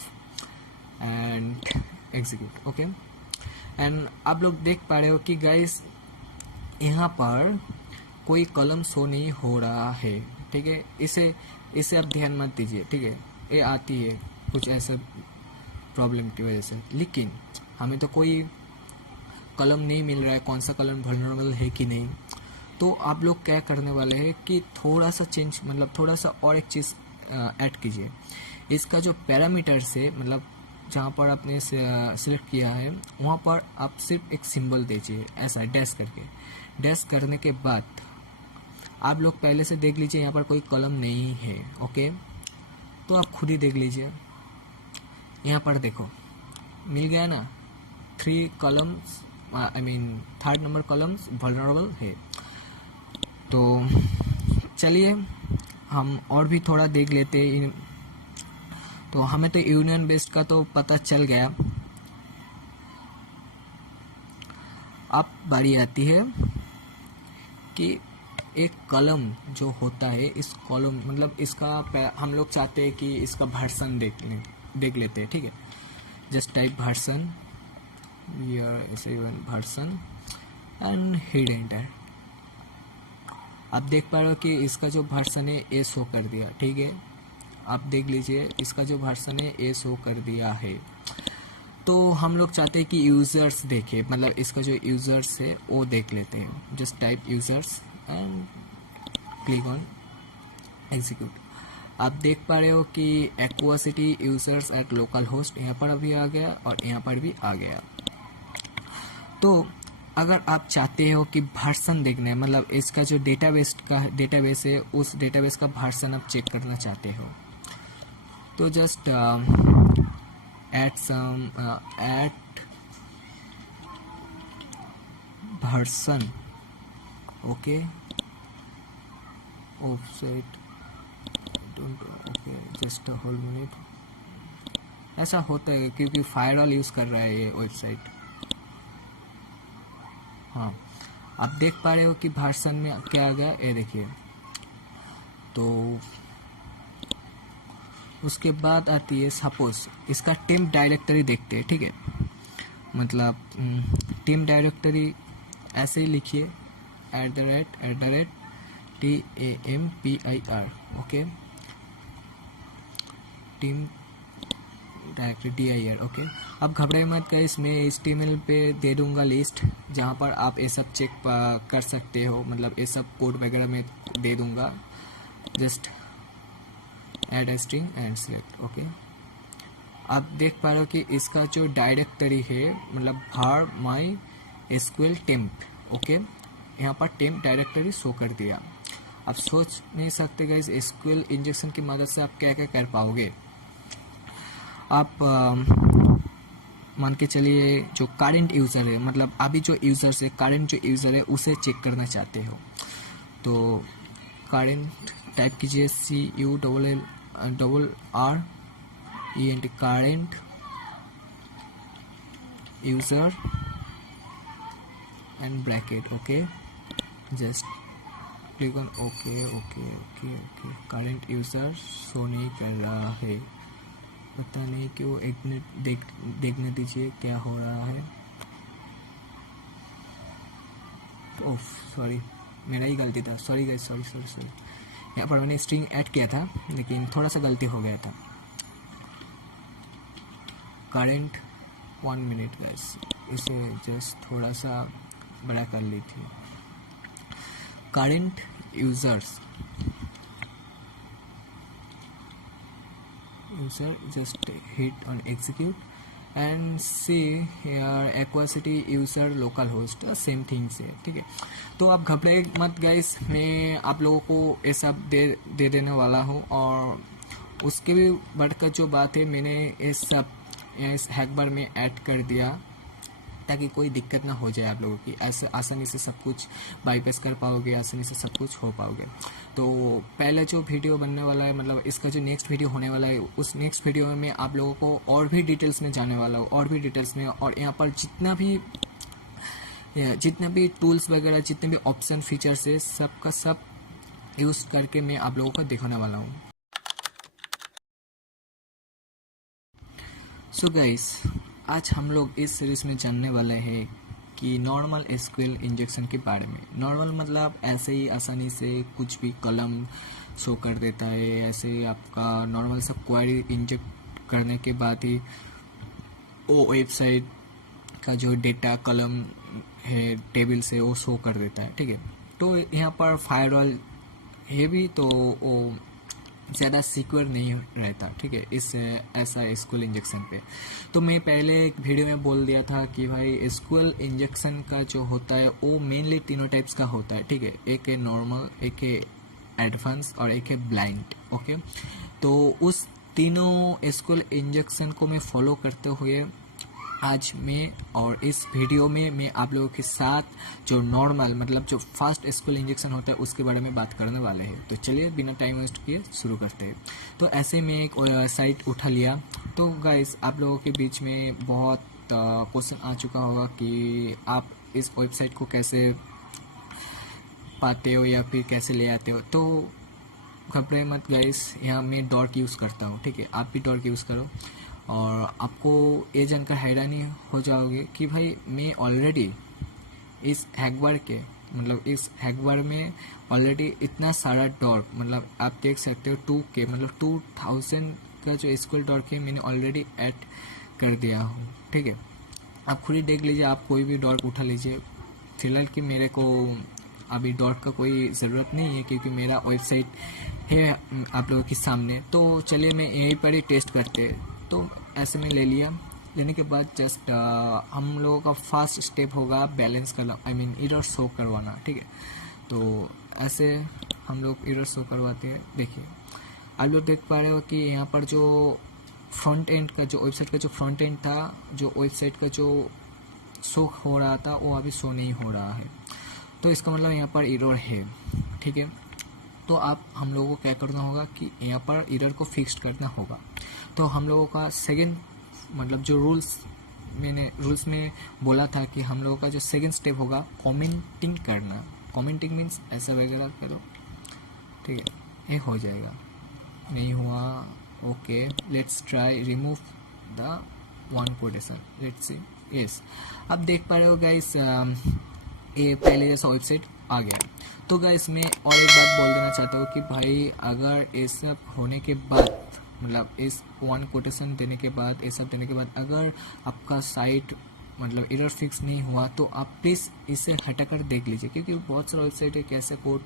and execute, okay। and आप लोग देख पा रहे हो कि गाइस यहाँ पर कोई कॉलम शो नहीं हो रहा है, ठीक है। इसे आप ध्यान मत दीजिए, ठीक है, ये आती है कुछ ऐसा प्रॉब्लम की वजह से, लेकिन हमें तो कोई कॉलम नहीं मिल रहा है, कौन सा कॉलम वल्नरेबल है कि नहीं। तो आप लोग क्या करने वाले हैं कि थोड़ा सा चेंज मतलब थोड़ा सा और एक चीज़ ऐड कीजिए। इसका जो पैरामीटर से मतलब जहाँ पर आपने सिलेक्ट किया है वहाँ पर आप सिर्फ एक सिंबल दीजिए, ऐसा डैश करके। डैश करने के बाद आप लोग पहले से देख लीजिए यहाँ पर कोई कॉलम नहीं है, ओके। तो आप खुद ही देख लीजिए, यहाँ पर देखो मिल गया ना, 3 columns third number columns vulnerable है। तो चलिए हम और भी थोड़ा देख लेते हैं। तो हमें तो यूनियन बेस्ड का तो पता चल गया, अब बारी आती है कि एक कॉलम जो होता है, इस कॉलम मतलब इसका हम लोग चाहते हैं कि इसका वर्जन देख लेते हैं, ठीक है। Just type version, version and hit enter. आप देख पा रहे हो कि इसका जो वर्जन है ए शो कर दिया, ठीक है। आप देख लीजिए इसका जो वर्जन है ए शो कर दिया है। तो हम लोग चाहते हैं कि यूज़र्स देखे, मतलब इसका जो यूज़र्स है वो देख लेते हैं। Just type users and click on execute. आप देख पा रहे हो कि एक्वासिटी यूज़र्स एट लोकल होस्ट यहाँ पर भी आ गया और यहाँ पर भी आ गया। तो अगर आप चाहते हो कि वर्जन देखना है, मतलब इसका जो डेटाबेस है उस डेटाबेस का वर्जन आप चेक करना चाहते हो, तो just add version, okay, offset, okay, just hold minute. ऐसा होता है क्योंकि फायरवॉल यूज़ कर रहा है ये वेबसाइट। हाँ, आप देख पा रहे हो कि वर्जन में क्या आ गया, ये देखिए। तो उसके बाद आती है सपोज इसका टीम डायरेक्टरी देखते हैं, ठीक है। मतलब टीम डायरेक्टरी ऐसे ही लिखिए @TAMPIR, okay, team directly DIR, okay. अब घबराए मत गाइस, मैं HTML पे दे दूंगा लिस्ट जहाँ पर आप ये सब चेक कर सकते हो, मतलब ये सब कोड वगैरह में दे दूंगा। Just add a string and select, okay. आप देख पा रहे हो कि इसका जो डायरेक्टरी है मतलब var my SQL temp, okay, यहाँ पर टेम्प डायरेक्टरी शो कर दिया। आप सोच नहीं सकते गाइस SQL इंजेक्शन की मदद से आप क्या क्या कर पाओगे। आप मान के चलिए जो करंट यूज़र है, मतलब अभी जो यूज़र है, करंट जो यूज़र है उसे चेक करना चाहते हो, तो करंट टाइप कीजिए CURRENT, current user and bracket, okay. Just click on okay okay okay okay. Current user show नहीं कर रहा है, पता नहीं क्यों, एक मिनट देखने दीजिए क्या हो रहा है। ओह सॉरी, मेरा ही गलती था, सॉरी गाइस, सॉरी। यहाँ पर मैंने स्ट्रिंग ऐड किया था लेकिन थोड़ा सा गलती हो गया था। करंट 1 मिनट गाइस, इसे जस्ट थोड़ा सा बड़ा कर ली थी। Current users, user just hit on execute and see here aquacity user localhost, same things है, ठीक है। तो आप घबराए मत गाइस, मैं आप लोगों को ये सब दे देने वाला हूँ। और उसके भी बढ़कर जो बात है, मैंने इस हैकबार में ऐड कर दिया ताकि कोई दिक्कत ना हो जाए आप लोगों की, ऐसे आसानी से सब कुछ बाईपास कर पाओगे, आसानी से सब कुछ हो पाओगे। तो पहले जो वीडियो बनने वाला है, मतलब इसका जो नेक्स्ट वीडियो होने वाला है, उस नेक्स्ट वीडियो में मैं आप लोगों को और भी डिटेल्स में जाने वाला हूँ, और भी डिटेल्स में, और यहाँ पर जितना भी टूल्स वगैरह, जितने भी ऑप्शन फीचर्स है, सब का सब यूज़ करके मैं आप लोगों को दिखाने वाला हूँ। सो गाइस, आज हम लोग इस सीरीज में जानने वाले हैं कि नॉर्मल SQL इंजेक्शन के बारे में। नॉर्मल मतलब ऐसे ही आसानी से कुछ भी कॉलम शो कर देता है, ऐसे आपका नॉर्मल सा क्वेरी इंजेक्ट करने के बाद ही वो वेबसाइट का जो डेटा कॉलम है, टेबल से वो शो कर देता है, ठीक है। तो यहाँ पर फायरवॉल है भी, तो वो ज़्यादा सिक्योर नहीं रहता, ठीक है, इस ऐसा SQL इंजेक्शन पे। तो मैं पहले एक वीडियो में बोल दिया था कि भाई SQL इंजेक्शन का जो होता है वो मेनली तीनों टाइप्स का होता है, ठीक है। एक है नॉर्मल, एक है एडवांस और एक है ब्लाइंड, ओके। तो उस तीनों SQL इंजेक्शन को मैं फॉलो करते हुए आज मैं और इस वीडियो में मैं आप लोगों के साथ जो नॉर्मल मतलब जो फास्ट SQL इंजेक्शन होता है उसके बारे में बात करने वाले हैं। तो चलिए बिना टाइम वेस्ट किए शुरू करते हैं। तो ऐसे में एक साइट उठा लिया। तो गाइस, आप लोगों के बीच में बहुत क्वेश्चन आ चुका होगा कि आप इस वेबसाइट को कैसे पाते हो या फिर कैसे ले आते हो। तो घबराए मत गाइस, यहाँ मैं डॉट यूज़ करता हूँ, ठीक है, आप भी डॉट यूज़ करो। और आपको ये जानकर हैरानी हो जाओगे कि भाई मैं ऑलरेडी इस हैकबार के मतलब इस हैकबार में ऑलरेडी इतना सारा डॉट, मतलब आप देख सकते हो 2K मतलब 2000 का जो SQL डॉट है मैंने ऑलरेडी ऐड कर दिया हूँ, ठीक है। आप खुद ही देख लीजिए, आप कोई भी डॉट उठा लीजिए। फिलहाल कि मेरे को अभी डॉट का कोई ज़रूरत नहीं है क्योंकि मेरा वेबसाइट है आप लोगों के सामने। तो चलिए मैं यहीं पर ही टेस्ट करते हैं। तो ऐसे में ले लिया लेने के बाद जस्ट हम लोगों का फर्स्ट स्टेप होगा बैलेंस करना, आई मीन एरर शो करवाना, ठीक है। तो ऐसे हम लोग एरर शो करवाते हैं। देखिए आप लोग देख पा रहे हो कि यहाँ पर जो फ्रंट एंड का जो वेबसाइट का जो फ्रंट एंड था, जो वेबसाइट का जो शो हो रहा था वो अभी शो नहीं हो रहा है। तो इसका मतलब यहाँ पर एरर है, ठीक है। तो आप हम लोगों को क्या करना होगा कि यहाँ पर एरर को फिक्स करना होगा। तो हम लोगों का सेकंड मतलब जो रूल्स में बोला था कि हम लोगों का जो सेकंड स्टेप होगा कमेंटिंग करना। कमेंटिंग मीन्स ऐसा वगैरह करो, ठीक है, ये हो जाएगा। नहीं हुआ, okay, let's try remove the one quotation, let's see, yes. आप देख पा रहे हो गाइस, ये पहले जैसा वेबसाइट आ गया। तो गाइस मैं और एक बात बोल देना चाहता हूँ कि भाई अगर ये सब होने के बाद, मतलब इस वन कोटेशन देने के बाद, ये सब देने के बाद अगर आपका साइट मतलब एरर फिक्स नहीं हुआ तो आप प्लीज़ इसे हटाकर देख लीजिए, क्योंकि बहुत सारा वेबसाइट है कैसे कोड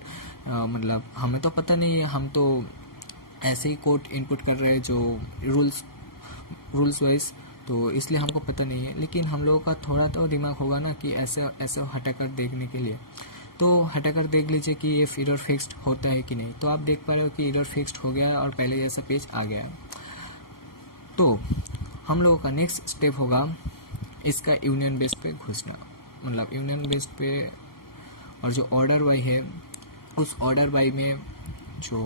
मतलब हमें तो पता नहीं है, हम तो ऐसे ही कोड इनपुट कर रहे हैं जो रूल्स वाइज, तो इसलिए हमको पता नहीं है। लेकिन हम लोगों का थोड़ा तो दिमाग होगा ना कि ऐसा हटाकर देखने के लिए, तो हटाकर देख लीजिए कि ये एरर फिक्स्ड होता है कि नहीं। तो आप देख पा रहे हो कि एरर फिक्स्ड हो गया है और पहले जैसा पेज आ गया है। तो हम लोगों का नेक्स्ट स्टेप होगा इसका यूनियन बेस पे घुसना, मतलब यूनियन बेस पे, और जो ऑर्डर बाई है उस ऑर्डर बाई में जो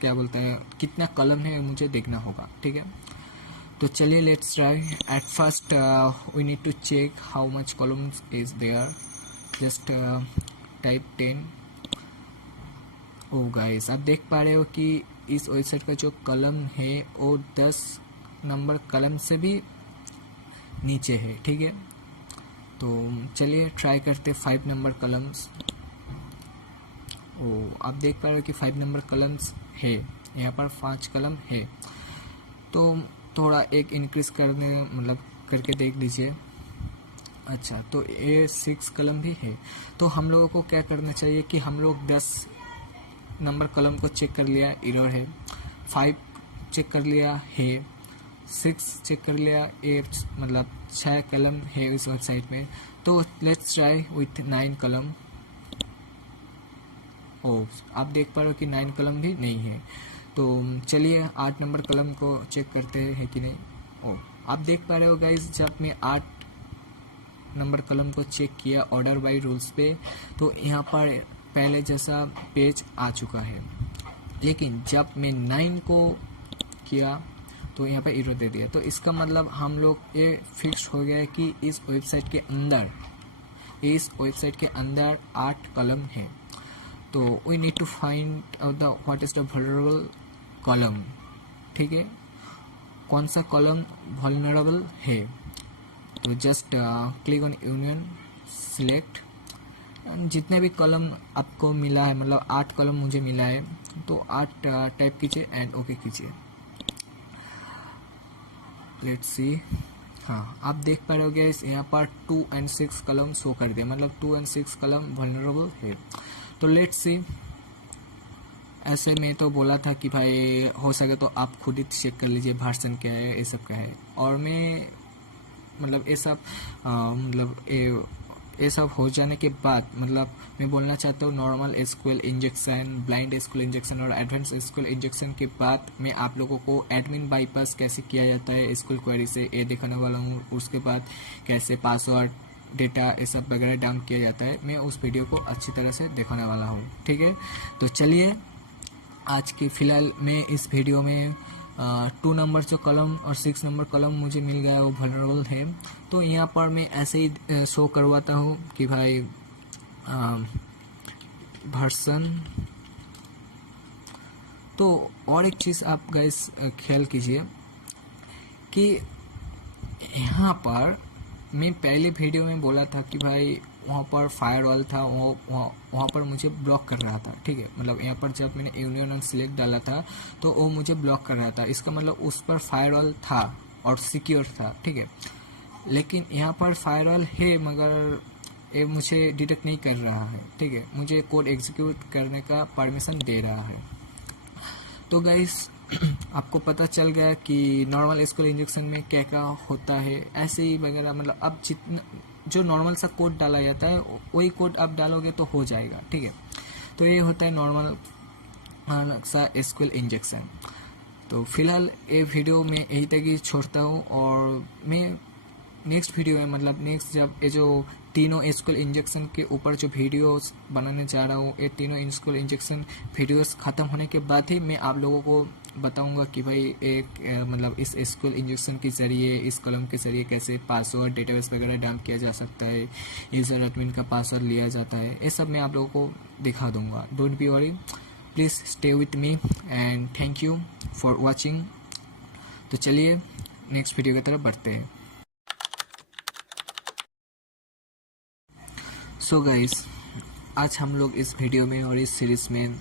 क्या बोलता है कितना कॉलम है मुझे देखना होगा, ठीक है। तो चलिए let's try. At first we need to check how much columns is there, just type 10। Oh guys आप देख पा रहे हो कि इस वेबसाइट का जो कॉलम है वो 10 नंबर कॉलम से भी नीचे है, ठीक है। तो चलिए ट्राई करते 5 नंबर कॉलम्स। ओ आप देख पा रहे हो कि 5 नंबर कॉलम्स है, यहाँ पर 5 कॉलम है। तो थोड़ा एक इंक्रीज करने मतलब करके देख लीजिए। अच्छा, तो ये 6 कॉलम भी है। तो हम लोगों को क्या करना चाहिए कि हम लोग 10 नंबर कॉलम को चेक कर लिया, एरर है। 5 चेक कर लिया है, 6 चेक कर लिया, 8 मतलब 6 कॉलम है इस वेबसाइट में। तो लेट्स ट्राई विथ 9 कॉलम। ओ आप देख पा रहे हो कि 9 कॉलम भी नहीं है। तो चलिए 8 नंबर कॉलम को चेक करते हैं कि नहीं। ओ आप देख पा रहे हो गाइस, जब मैं 8 नंबर कॉलम को चेक किया ऑर्डर बाय रूल्स पे, तो यहाँ पर पहले जैसा पेज आ चुका है। लेकिन जब मैं 9 को किया तो यहाँ पर एरर दे दिया। तो इसका मतलब हम लोग ये फिक्स हो गया है कि इस वेबसाइट के अंदर 8 कॉलम है। तो we need to find out the what is the vulnerable column, ठीक है, कौन सा कॉलम वल्नरेबल है। तो just click on union, select, जितने भी कॉलम आपको मिला है, मतलब 8 कॉलम मुझे मिला है, तो 8 टाइप कीजिए एंड ओके कीजिए। लेट्स सी, हाँ आप देख पा रहे होगे यहाँ पर 2 and 6 कॉलम शो कर दिया, मतलब 2 and 6 कॉलम वल्नरेबल है। तो लेट्स सी, ऐसे में तो बोला था कि भाई हो सके तो आप खुद ही चेक कर लीजिए वर्जन क्या है, ये सब क्या है। और मैं मतलब ये सब मतलब ये सब हो जाने के बाद, मतलब मैं बोलना चाहता हूँ normal SQL injection, blind SQL injection और एडवांस एसक्यूएल इंजेक्शन के बाद मैं आप लोगों को एडमिन बाईपास कैसे किया जाता है एसक्यूएल क्वेरी से ये दिखाने वाला हूँ। उसके बाद कैसे पासवर्ड, डेटा, ये सब वगैरह डाउन किया जाता है, मैं उस वीडियो को अच्छी तरह से दिखाने वाला हूँ, ठीक है। तो चलिए आज की फ़िलहाल मैं इस वीडियो में 2 नंबर जो कॉलम और 6 नंबर कॉलम मुझे मिल गया वो वल्नरेबल है। तो यहाँ पर मैं ऐसे ही शो करवाता हूँ कि भाई वर्जन। तो और एक चीज़ आप गाइस ख्याल कीजिए कि यहाँ पर मैं पहले वीडियो में बोला था कि भाई वहाँ पर फायरवॉल था, वहाँ पर मुझे ब्लॉक कर रहा था, ठीक है। मतलब यहाँ पर जब मैंने यूनियन और सिलेक्ट डाला था तो वो मुझे ब्लॉक कर रहा था। इसका मतलब उस पर फायरवॉल था और सिक्योर था, ठीक है। लेकिन यहाँ पर फायरवॉल है मगर ये मुझे डिटेक्ट नहीं कर रहा है, ठीक है, मुझे कोड एग्जीक्यूट करने का परमिशन दे रहा है। तो गाइस आपको पता चल गया कि नॉर्मल एसक्यूएल इंजेक्शन में क्या क्या होता है, ऐसे ही वगैरह। मतलब अब जितना जो नॉर्मल सा कोड डाला जाता है वही कोड आप डालोगे तो हो जाएगा, ठीक है। तो ये होता है नॉर्मल सा एसक्यूएल इंजेक्शन। तो फिलहाल ये वीडियो में यही तक ही छोड़ता हूँ, और मैं नेक्स्ट वीडियो में मतलब नेक्स्ट जब ये जो तीनों एसक्यूएल इंजेक्शन के ऊपर जो वीडियोस बनाने जा रहा हूँ, ये तीनों एसक्यूएल इंजेक्शन वीडियोस ख़त्म होने के बाद ही मैं आप लोगों को बताऊंगा कि भाई एक मतलब इस एसक्यूएल इंजेक्शन के ज़रिए, इस कलम के ज़रिए कैसे पासवर्ड डेटाबेस वगैरह डाउन किया जा सकता है, यूज़र एडमिन का पासवर्ड लिया जाता है, ये सब मैं आप लोगों को दिखा दूंगा। Don't be worry, please stay with me and thank you for watching. तो चलिए नेक्स्ट वीडियो की तरफ बढ़ते हैं। सो गाइस, आज हम लोग इस वीडियो में और इस सीरीज़ में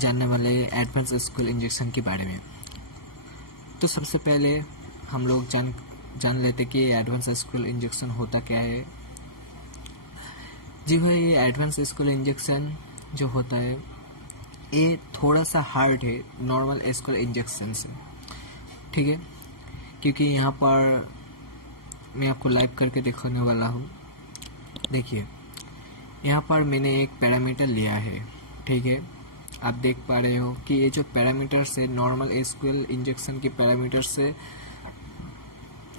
जानने वाले एडवांस एसक्यूएल इंजेक्शन के बारे में। तो सबसे पहले हम लोग जान लेते कि एडवांस एसक्यूएल इंजेक्शन होता क्या है। जी भाई, ये एडवांस एसक्यूएल इंजेक्शन जो होता है ये थोड़ा सा हार्ड है नॉर्मल एसक्यूएल इंजेक्शन से, ठीक है। क्योंकि यहाँ पर मैं आपको लाइव करके दिखाने वाला हूँ। देखिए, यहाँ पर मैंने एक पैरामीटर लिया है, ठीक है। आप देख पा रहे हो कि ये जो पैरामीटर्स है नॉर्मल एसक्यूएल इंजेक्शन के पैरामीटर से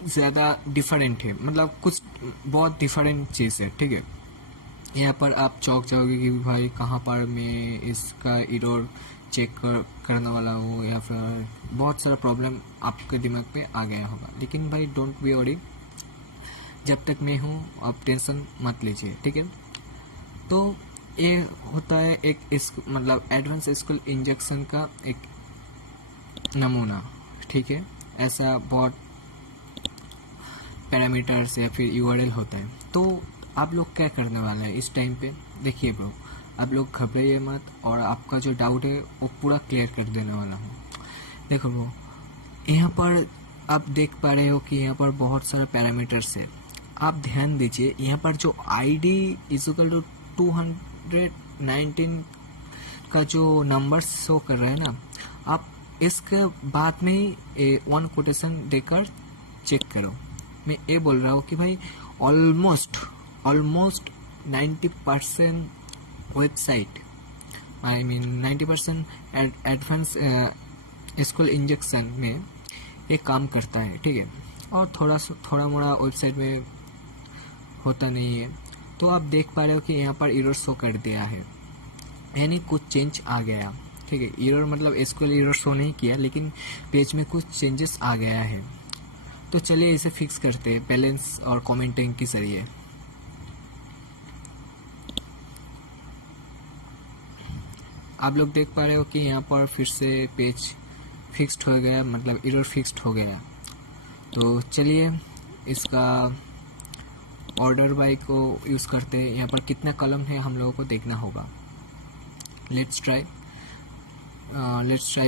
ज़्यादा डिफरेंट है, मतलब कुछ बहुत डिफरेंट चीज़ है, ठीक है। यहाँ पर आप चौंक जाओगे कि भाई कहाँ पर मैं इसका एरर चेक करने वाला हूँ, या फिर बहुत सारा प्रॉब्लम आपके दिमाग पे आ गया होगा। लेकिन भाई डोंट बी वरी, जब तक मैं हूँ आप टेंशन मत लीजिए, ठीक है। तो ये होता है एक मतलब एडवांस एसक्यूएल इंजेक्शन का एक नमूना, ठीक है। ऐसा बहुत पैरामीटर्स या फिर यूआरएल होता है। तो आप लोग क्या करने वाले हैं इस टाइम पे, देखिए ब्रो, आप लोग घबराइए मत, और आपका जो डाउट है वो पूरा क्लियर कर देने वाला हूँ। देखो ब्रो, यहाँ पर आप देख पा रहे हो कि यहाँ पर बहुत सारे पैरामीटर्स है। आप ध्यान दीजिए, यहाँ पर जो ID इक्वल टू 219 का जो नंबर शो कर रहा है ना, आप इसके बाद में ही वन कोटेशन देकर चेक करो। मैं ये बोल रहा हूँ कि भाई almost 90% website, I mean 90% advance SQL injection में ये काम करता है, ठीक है। और थोड़ा मोड़ा वेबसाइट में होता नहीं है। तो आप देख पा रहे हो कि यहाँ पर एरर शो कर दिया है, यानी कुछ चेंज आ गया, ठीक है। एरर मतलब एसक्यूएल एरर शो नहीं किया, लेकिन पेज में कुछ चेंजेस आ गया है। तो चलिए इसे फिक्स करते हैं बैलेंस और कमेंटिंग के जरिए। आप लोग देख पा रहे हो कि यहाँ पर फिर से पेज फिक्स्ड हो गया, मतलब एरर फिक्स्ड हो गया। तो चलिए इसका ऑर्डर बाय को यूज़ करते हैं। यहाँ पर कितना कलम है हम लोगों को देखना होगा। Let's try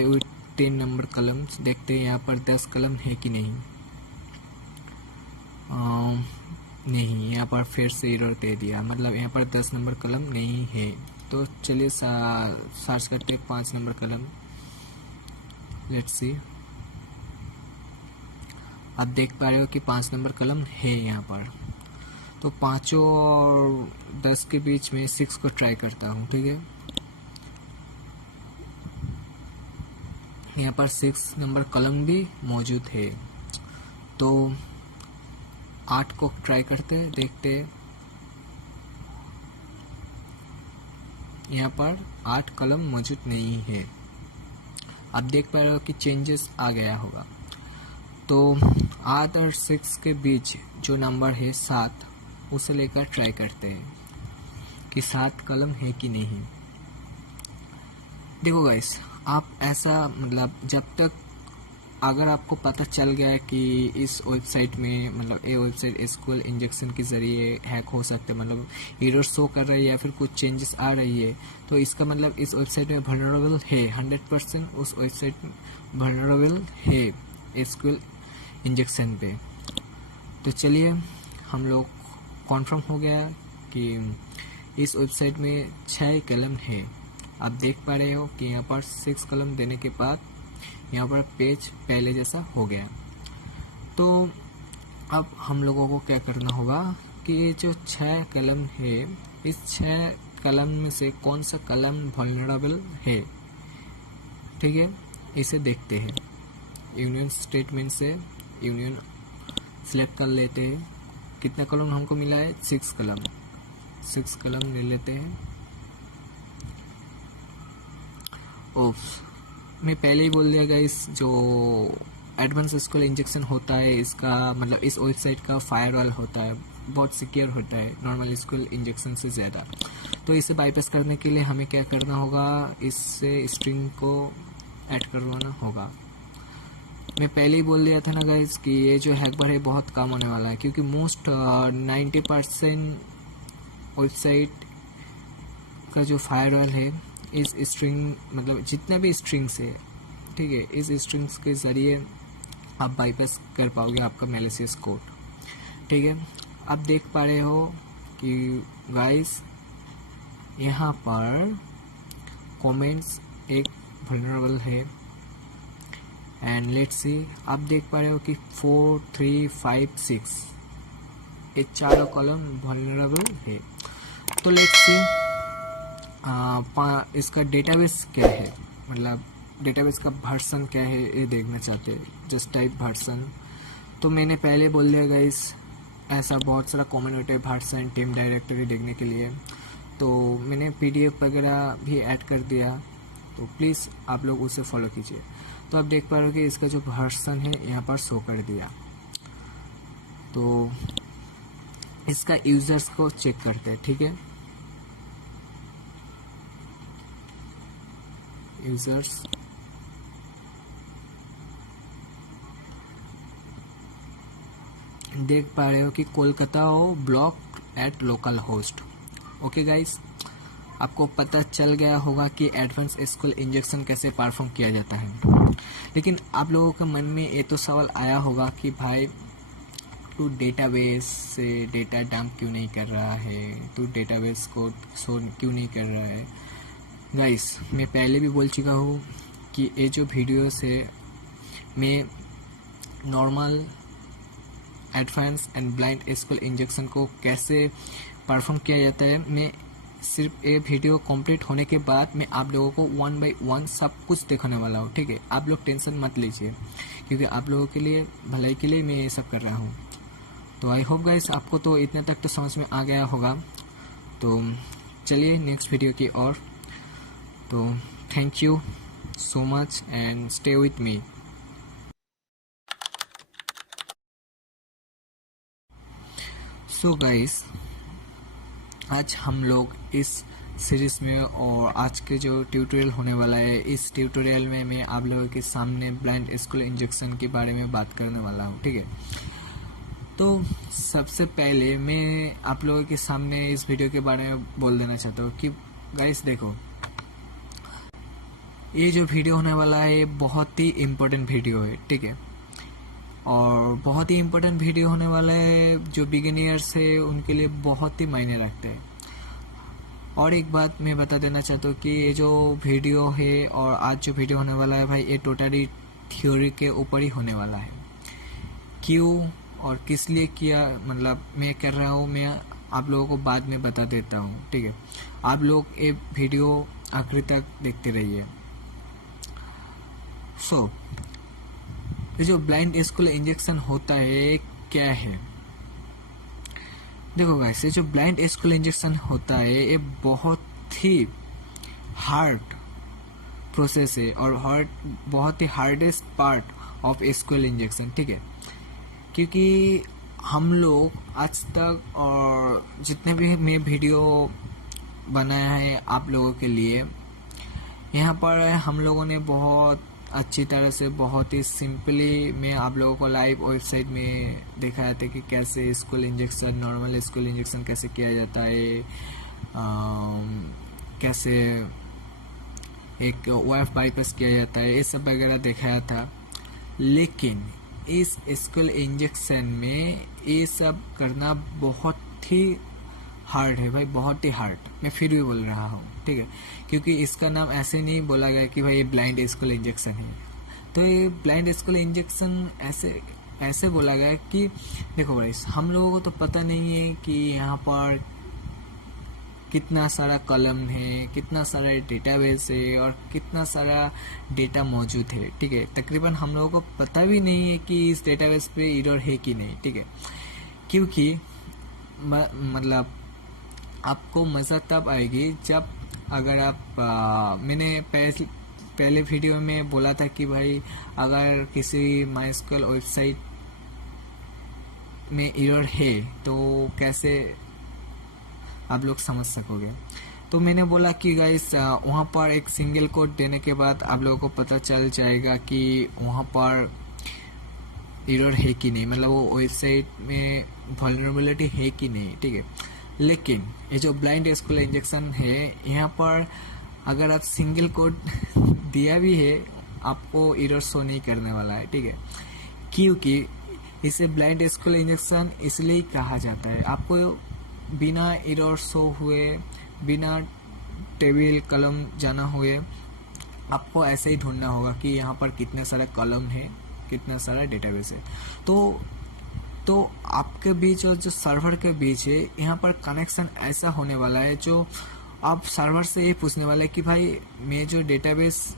with 10 number columns. देखते हैं यहाँ पर 10 कलम है कि नहीं। नहीं, यहाँ पर फिर से एरर दे दिया, मतलब यहाँ पर 10 नंबर कलम नहीं है। तो चलिए सर्च करते हैं 5 नंबर कलम। लेट्स सी, आप देख पा रहे हो कि 5 नंबर कलम है यहाँ पर। तो 5 और 10 के बीच में 6 को ट्राई करता हूँ, ठीक है। यहाँ पर 6 नंबर कलम भी मौजूद है। तो 8 को ट्राई करते हैं, देखते हैं। यहाँ पर 8 कलम मौजूद नहीं है। आप देख पा रहे हो कि चेंजेस आ गया होगा। तो 8 और 6 के बीच जो नंबर है 7, उसे लेकर ट्राई करते हैं कि 7 कलम है कि नहीं। देखो गाइस, आप ऐसा मतलब जब तक अगर आपको पता चल गया है कि इस वेबसाइट में मतलब ये वेबसाइट एसक्यूएल इंजेक्शन के ज़रिए हैक हो सकते हैं, मतलब एरर शो कर रही है या फिर कुछ चेंजेस आ रही है, तो इसका मतलब इस वेबसाइट में वल्नरेबल है। 100% उस वेबसाइट वल्नरेबल है एसक्यूएल इंजेक्शन पे। तो चलिए हम लोग कॉन्फर्म हो गया कि इस वेबसाइट में 6 कलम है। आप देख पा रहे हो कि यहाँ पर 6 कलम देने के बाद यहाँ पर पेज पहले जैसा हो गया। तो अब हम लोगों को क्या करना होगा कि ये जो 6 कलम है, इस 6 कलम में से कौन सा कलम वल्नरेबल है, ठीक है, इसे देखते हैं। यूनियन स्टेटमेंट से यूनियन सिलेक्ट कर लेते हैं। कितना कलम हमको मिला है? 6 कलम। 6 कलम ले लेते हैं। ओप्स, मैं पहले ही बोल दिया गाइस, जो एडवांस एसक्यूएल इंजेक्शन होता है, इसका मतलब इस वेबसाइट का फायरवॉल होता है, बहुत सिक्योर होता है नॉर्मल एसक्यूएल इंजेक्शन से ज़्यादा। तो इसे बाईपास करने के लिए हमें क्या करना होगा, इससे स्ट्रिंग को ऐड करवाना होगा। मैं पहले ही बोल दिया था ना गाइस कि ये जो हैकबार है बहुत काम होने वाला है, क्योंकि मोस्ट 90% वेबसाइट का जो फायरवॉल है इस स्ट्रिंग, मतलब जितने भी स्ट्रिंग्स है, ठीक है, इस स्ट्रिंग्स के ज़रिए आप बाईपास कर पाओगे आपका मैलिशियस कोड, ठीक है। आप देख पा रहे हो कि गाइस यहाँ पर कमेंट्स एक वल्नरेबल है, एंड लेट्स सी, आप देख पा रहे हो कि 4, 3, 5, 6 ये चारों कॉलम वल्नरेबल है। तो लेट्स सी इसका डेटाबेस क्या है, मतलब डेटाबेस का वर्जन क्या है ये देखना चाहते हैं, जस्ट टाइप वर्जन। तो मैंने पहले बोल दिया गाइस, ऐसा बहुत सारा कॉमन होता है वर्जन टीम डायरेक्टरी देखने के लिए, तो मैंने PDF वगैरह भी ऐड कर दिया, तो प्लीज़ आप लोग उसे फॉलो कीजिए। तो आप देख पा रहे हो कि इसका जो वर्जन है यहाँ पर शो कर दिया। तो इसका यूजर्स को चेक करते हैं, ठीक है। यूजर्स, देख पा रहे हो कि कोलकाता हो block at local host. Okay guys, आपको पता चल गया होगा कि एडवांस एसक्यूएल इंजेक्शन कैसे परफॉर्म किया जाता है। लेकिन आप लोगों के मन में ये तो सवाल आया होगा कि भाई तू डेटाबेस से डेटा डंप क्यों नहीं कर रहा है, तू डेटाबेस को शो क्यों नहीं कर रहा है। गाइस, मैं पहले भी बोल चुका हूँ कि ये जो वीडियोस है, मैं normal advance and blind SQL injection को कैसे परफॉर्म किया जाता है, मैं सिर्फ ये वीडियो कंप्लीट होने के बाद मैं आप लोगों को 1 by 1 सब कुछ दिखाने वाला हूँ, ठीक है। आप लोग टेंशन मत लीजिए, क्योंकि आप लोगों के लिए भलाई के लिए मैं ये सब कर रहा हूँ। तो आई होप गाइस आपको तो इतने तक तो समझ में आ गया होगा। तो चलिए नेक्स्ट वीडियो की ओर। तो thank you so much and stay with me. So guys, आज हम लोग इस सीरीज में और आज के जो ट्यूटोरियल होने वाला है, इस ट्यूटोरियल में मैं आप लोगों के सामने ब्लाइंड एसक्यूएल इंजेक्शन के बारे में बात करने वाला हूँ, ठीक है। तो सबसे पहले मैं आप लोगों के सामने इस वीडियो के बारे में बोल देना चाहता हूँ कि गाइस देखो, ये जो वीडियो होने वाला है बहुत ही इम्पोर्टेंट वीडियो है, ठीक है। और बहुत ही इम्पोर्टेंट वीडियो होने वाला है, जो बिगिनियर्स है उनके लिए बहुत ही मायने रखते हैं। और एक बात मैं बता देना चाहता हूँ कि ये जो वीडियो है और आज जो वीडियो होने वाला है भाई, ये टोटली थ्योरी के ऊपर ही होने वाला है। क्यों और किस लिए किया, मतलब मैं कर रहा हूँ, मैं आप लोगों को बाद में बता देता हूँ, ठीक है। आप लोग ये वीडियो आखिर तक देखते रहिए। सो ये जो ब्लाइंड एसक्यूएल इंजेक्शन होता है क्या है, देखो गाइस, ये जो ब्लाइंड एसक्यूएल इंजेक्शन होता है ये बहुत ही हार्ड प्रोसेस है और बहुत ही hardest part of SQL injection, ठीक है। क्योंकि हम लोग आज तक और जितने भी मैं वीडियो बनाया है आप लोगों के लिए, यहाँ पर हम लोगों ने बहुत अच्छी तरह से, बहुत ही सिंपली मैं आप लोगों को लाइव वेबसाइट में दिखाया था कि कैसे SQL injection, normal SQL injection कैसे किया जाता है, कैसे एक वाइफ बाईपास किया जाता है, ये सब वगैरह दिखाया था। लेकिन इस एसक्यूएल इंजेक्शन में ये सब करना बहुत ही हार्ड है भाई, बहुत ही हार्ड। मैं फिर भी बोल रहा हूँ, ठीक है, क्योंकि इसका नाम ऐसे नहीं बोला गया कि भाई ये ब्लाइंड एसक्यूएल इंजेक्शन है। तो ये ब्लाइंड एसक्यूएल इंजेक्शन ऐसे बोला गया है कि देखो गाइस, हम लोगों को तो पता नहीं है कि यहाँ पर कितना सारा कॉलम है, कितना सारा डेटाबेस है और कितना सारा डेटा मौजूद है। ठीक है, तकरीबन हम लोगों को पता भी नहीं है कि इस डेटाबेस पे एरर है कि नहीं। ठीक है, क्योंकि मतलब आपको मज़ा तब आएगी जब अगर आप मैंने पहले वीडियो में बोला था कि भाई अगर किसी माइस्क्यूएल वेबसाइट में एरर है तो कैसे आप लोग समझ सकोगे। तो मैंने बोला कि गाइस वहाँ पर एक सिंगल कोड देने के बाद आप लोगों को पता चल जाएगा कि वहाँ पर एरर है कि नहीं, मतलब वो वेबसाइट में वल्नरेबिलिटी है कि नहीं। ठीक है, लेकिन ये जो ब्लाइंड एसक्यूएल इंजेक्शन है, यहाँ पर अगर आप सिंगल कोड दिया भी है आपको एरर शो नहीं करने वाला है। ठीक है, क्योंकि इसे ब्लाइंड एसक्यूएल इंजेक्शन इसलिए कहा जाता है। आपको बिना एरर शो हुए, बिना टेबल कॉलम जाना हुए, आपको ऐसे ही ढूंढना होगा कि यहाँ पर कितने सारे कॉलम है, कितना सारा डेटाबेस है। तो आपके बीच और जो सर्वर के बीच है, यहाँ पर कनेक्शन ऐसा होने वाला है जो आप सर्वर से ये पूछने वाला है कि भाई मैं जो डेटाबेस,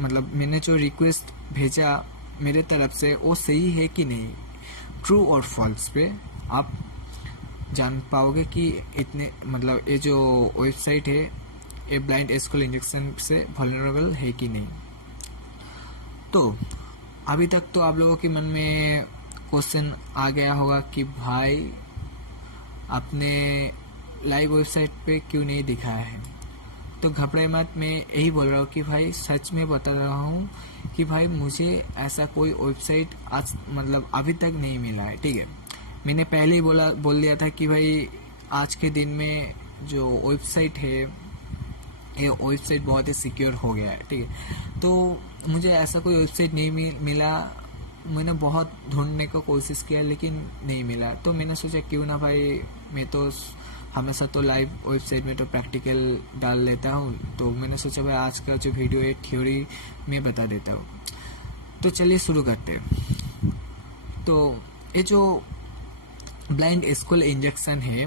मतलब मैंने जो रिक्वेस्ट भेजा मेरे तरफ से वो सही है कि नहीं, ट्रू और फॉल्स पे आप जान पाओगे कि इतने, मतलब ये जो वेबसाइट है ये ब्लाइंड एसक्यूएल इंजेक्शन से वल्नरेबल है कि नहीं। तो अभी तक तो आप लोगों के मन में क्वेश्चन आ गया होगा कि भाई आपने लाइव वेबसाइट पे क्यों नहीं दिखाया है। तो घबराए मत, मैं यही बोल रहा हूँ कि भाई सच में बता रहा हूँ कि भाई मुझे ऐसा कोई वेबसाइट आज मतलब अभी तक नहीं मिला है। ठीक है, मैंने पहले ही बोल दिया था कि भाई आज के दिन में जो वेबसाइट है ये वेबसाइट बहुत ही सिक्योर हो गया है। ठीक है, तो मुझे ऐसा कोई वेबसाइट नहीं मिला। मैंने बहुत ढूंढने का कोशिश किया लेकिन नहीं मिला। तो मैंने सोचा क्यों ना भाई, मैं तो हमेशा तो लाइव वेबसाइट में तो प्रैक्टिकल डाल लेता हूँ, तो मैंने सोचा भाई आज का जो वीडियो है थ्योरी में बता देता हूँ। तो चलिए शुरू करते हैं। तो ये जो ब्लाइंड एसक्यूएल इंजेक्शन है,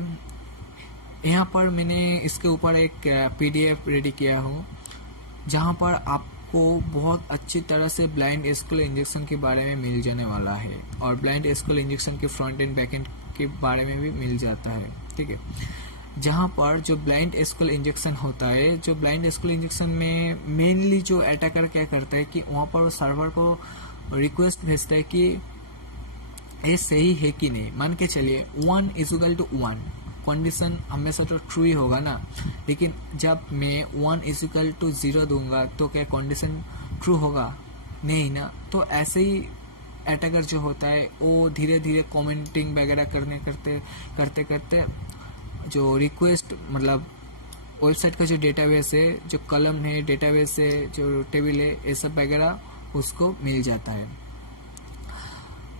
यहाँ पर मैंने इसके ऊपर एक PDF रेडी किया हूँ जहाँ पर आपको बहुत अच्छी तरह से ब्लाइंड एसक्यूएल इंजेक्शन के बारे में मिल जाने वाला है और ब्लाइंड एसक्यूएल इंजेक्शन के फ्रंट एंड बैक एंड के बारे में भी मिल जाता है। ठीक है, जहाँ पर जो ब्लाइंड एसक्यूएल इंजेक्शन होता है, जो ब्लाइंड एसक्यूएल इंजेक्शन में मेनली जो अटैकर क्या करता है कि वहाँ पर सर्वर को रिक्वेस्ट भेजता है कि ये सही है कि नहीं। मान के चलिए 1:1 कंडीशन हमेशा तो ट्रू ही होगा ना, लेकिन जब मैं 1:0 दूंगा तो क्या कंडीशन ट्रू होगा? नहीं ना। तो ऐसे ही अटैकर जो होता है वो धीरे धीरे कमेंटिंग वगैरह करते करते जो रिक्वेस्ट, मतलब वेबसाइट का जो डेटाबेस है, जो कॉलम है, डेटाबेस है, जो टेबल है, ये सब वगैरह उसको मिल जाता है।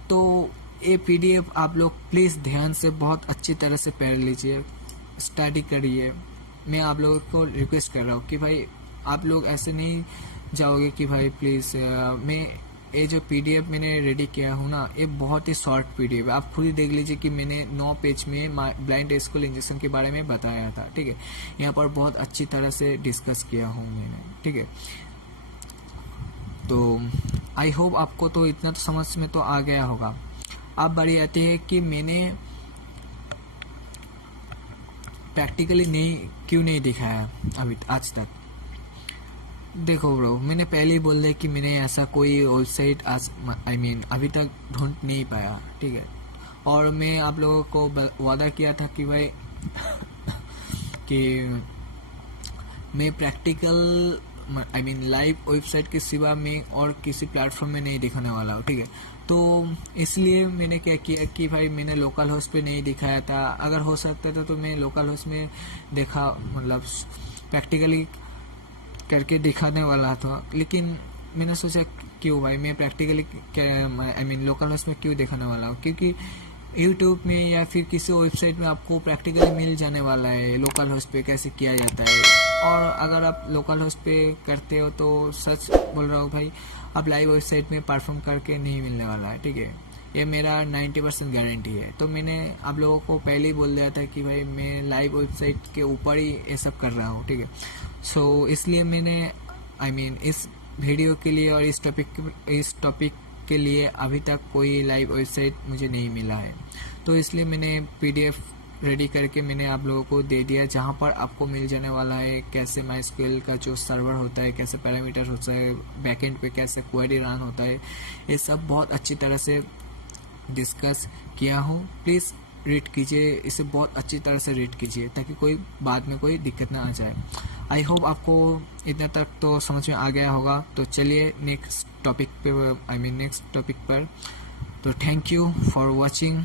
तो ये PDF आप लोग प्लीज़ ध्यान से बहुत अच्छी तरह से पढ़ लीजिए, स्टडी करिए। मैं आप लोगों को रिक्वेस्ट कर रहा हूँ कि भाई आप लोग ऐसे नहीं जाओगे कि भाई प्लीज़ मैं ये जो PDF मैंने रेडी किया हूँ ना, ये बहुत ही शॉर्ट PDF है। आप खुद ही देख लीजिए कि मैंने 9 पेज में ब्लाइंड एसक्यूएल इंजेक्शन के बारे में बताया था। ठीक है, यहाँ पर बहुत अच्छी तरह से डिस्कस किया हूँ मैंने। ठीक है, तो आई होप आपको तो इतना तो समझ में तो आ गया होगा। अब बारी आती है कि मैंने प्रैक्टिकली क्यों नहीं दिखाया अभी आज तक। देखो ब्रो, मैंने पहले ही बोल दिया कि मैंने ऐसा कोई वेबसाइट अभी तक ढूंढ नहीं पाया। ठीक है, और मैं आप लोगों को वादा किया था कि भाई कि मैं प्रैक्टिकल लाइव वेबसाइट के सिवा में और किसी प्लेटफॉर्म में नहीं दिखाने वाला हूँ। ठीक है, तो इसलिए मैंने क्या किया कि भाई मैंने लोकल होस्ट पे नहीं दिखाया था। अगर हो सकता था तो मैं लोकल होस्ट में देखा, मतलब प्रैक्टिकली करके दिखाने वाला था, लेकिन मैंने सोचा क्यों भाई मैं प्रैक्टिकली लोकल होस्ट में क्यों दिखाने वाला हूँ, क्योंकि यूट्यूब में या फिर किसी वेबसाइट में आपको प्रैक्टिकली मिल जाने वाला है लोकल होस्ट पे कैसे किया जाता है। और अगर आप लोकल होस्ट पे करते हो तो सच बोल रहा हूँ भाई, आप लाइव वेबसाइट में परफॉर्म करके नहीं मिलने वाला है, ठीक है। ये मेरा 90% गारंटी है। तो मैंने आप लोगों को पहले ही बोल दिया था कि भाई मैं लाइव वेबसाइट के ऊपर ही ये सब कर रहा हूँ, ठीक है। सो इसलिए मैंने इस वीडियो के लिए और इस टॉपिक के लिए अभी तक कोई लाइव वेबसाइट मुझे नहीं मिला है। तो इसलिए मैंने PDF रेडी करके मैंने आप लोगों को दे दिया, जहाँ पर आपको मिल जाने वाला है कैसे MySQL का जो सर्वर होता है, कैसे पैरामीटर होता है, बैकएंड पे कैसे क्वेरी रन होता है, ये सब बहुत अच्छी तरह से डिस्कस किया हूँ। प्लीज़ रीड कीजिए, इसे बहुत अच्छी तरह से रीड कीजिए ताकि कोई बाद में कोई दिक्कत ना आ जाए। आई होप आपको इतना तक तो समझ में आ गया होगा। तो चलिए नेक्स्ट टॉपिक पर। तो थैंक यू फॉर वॉचिंग।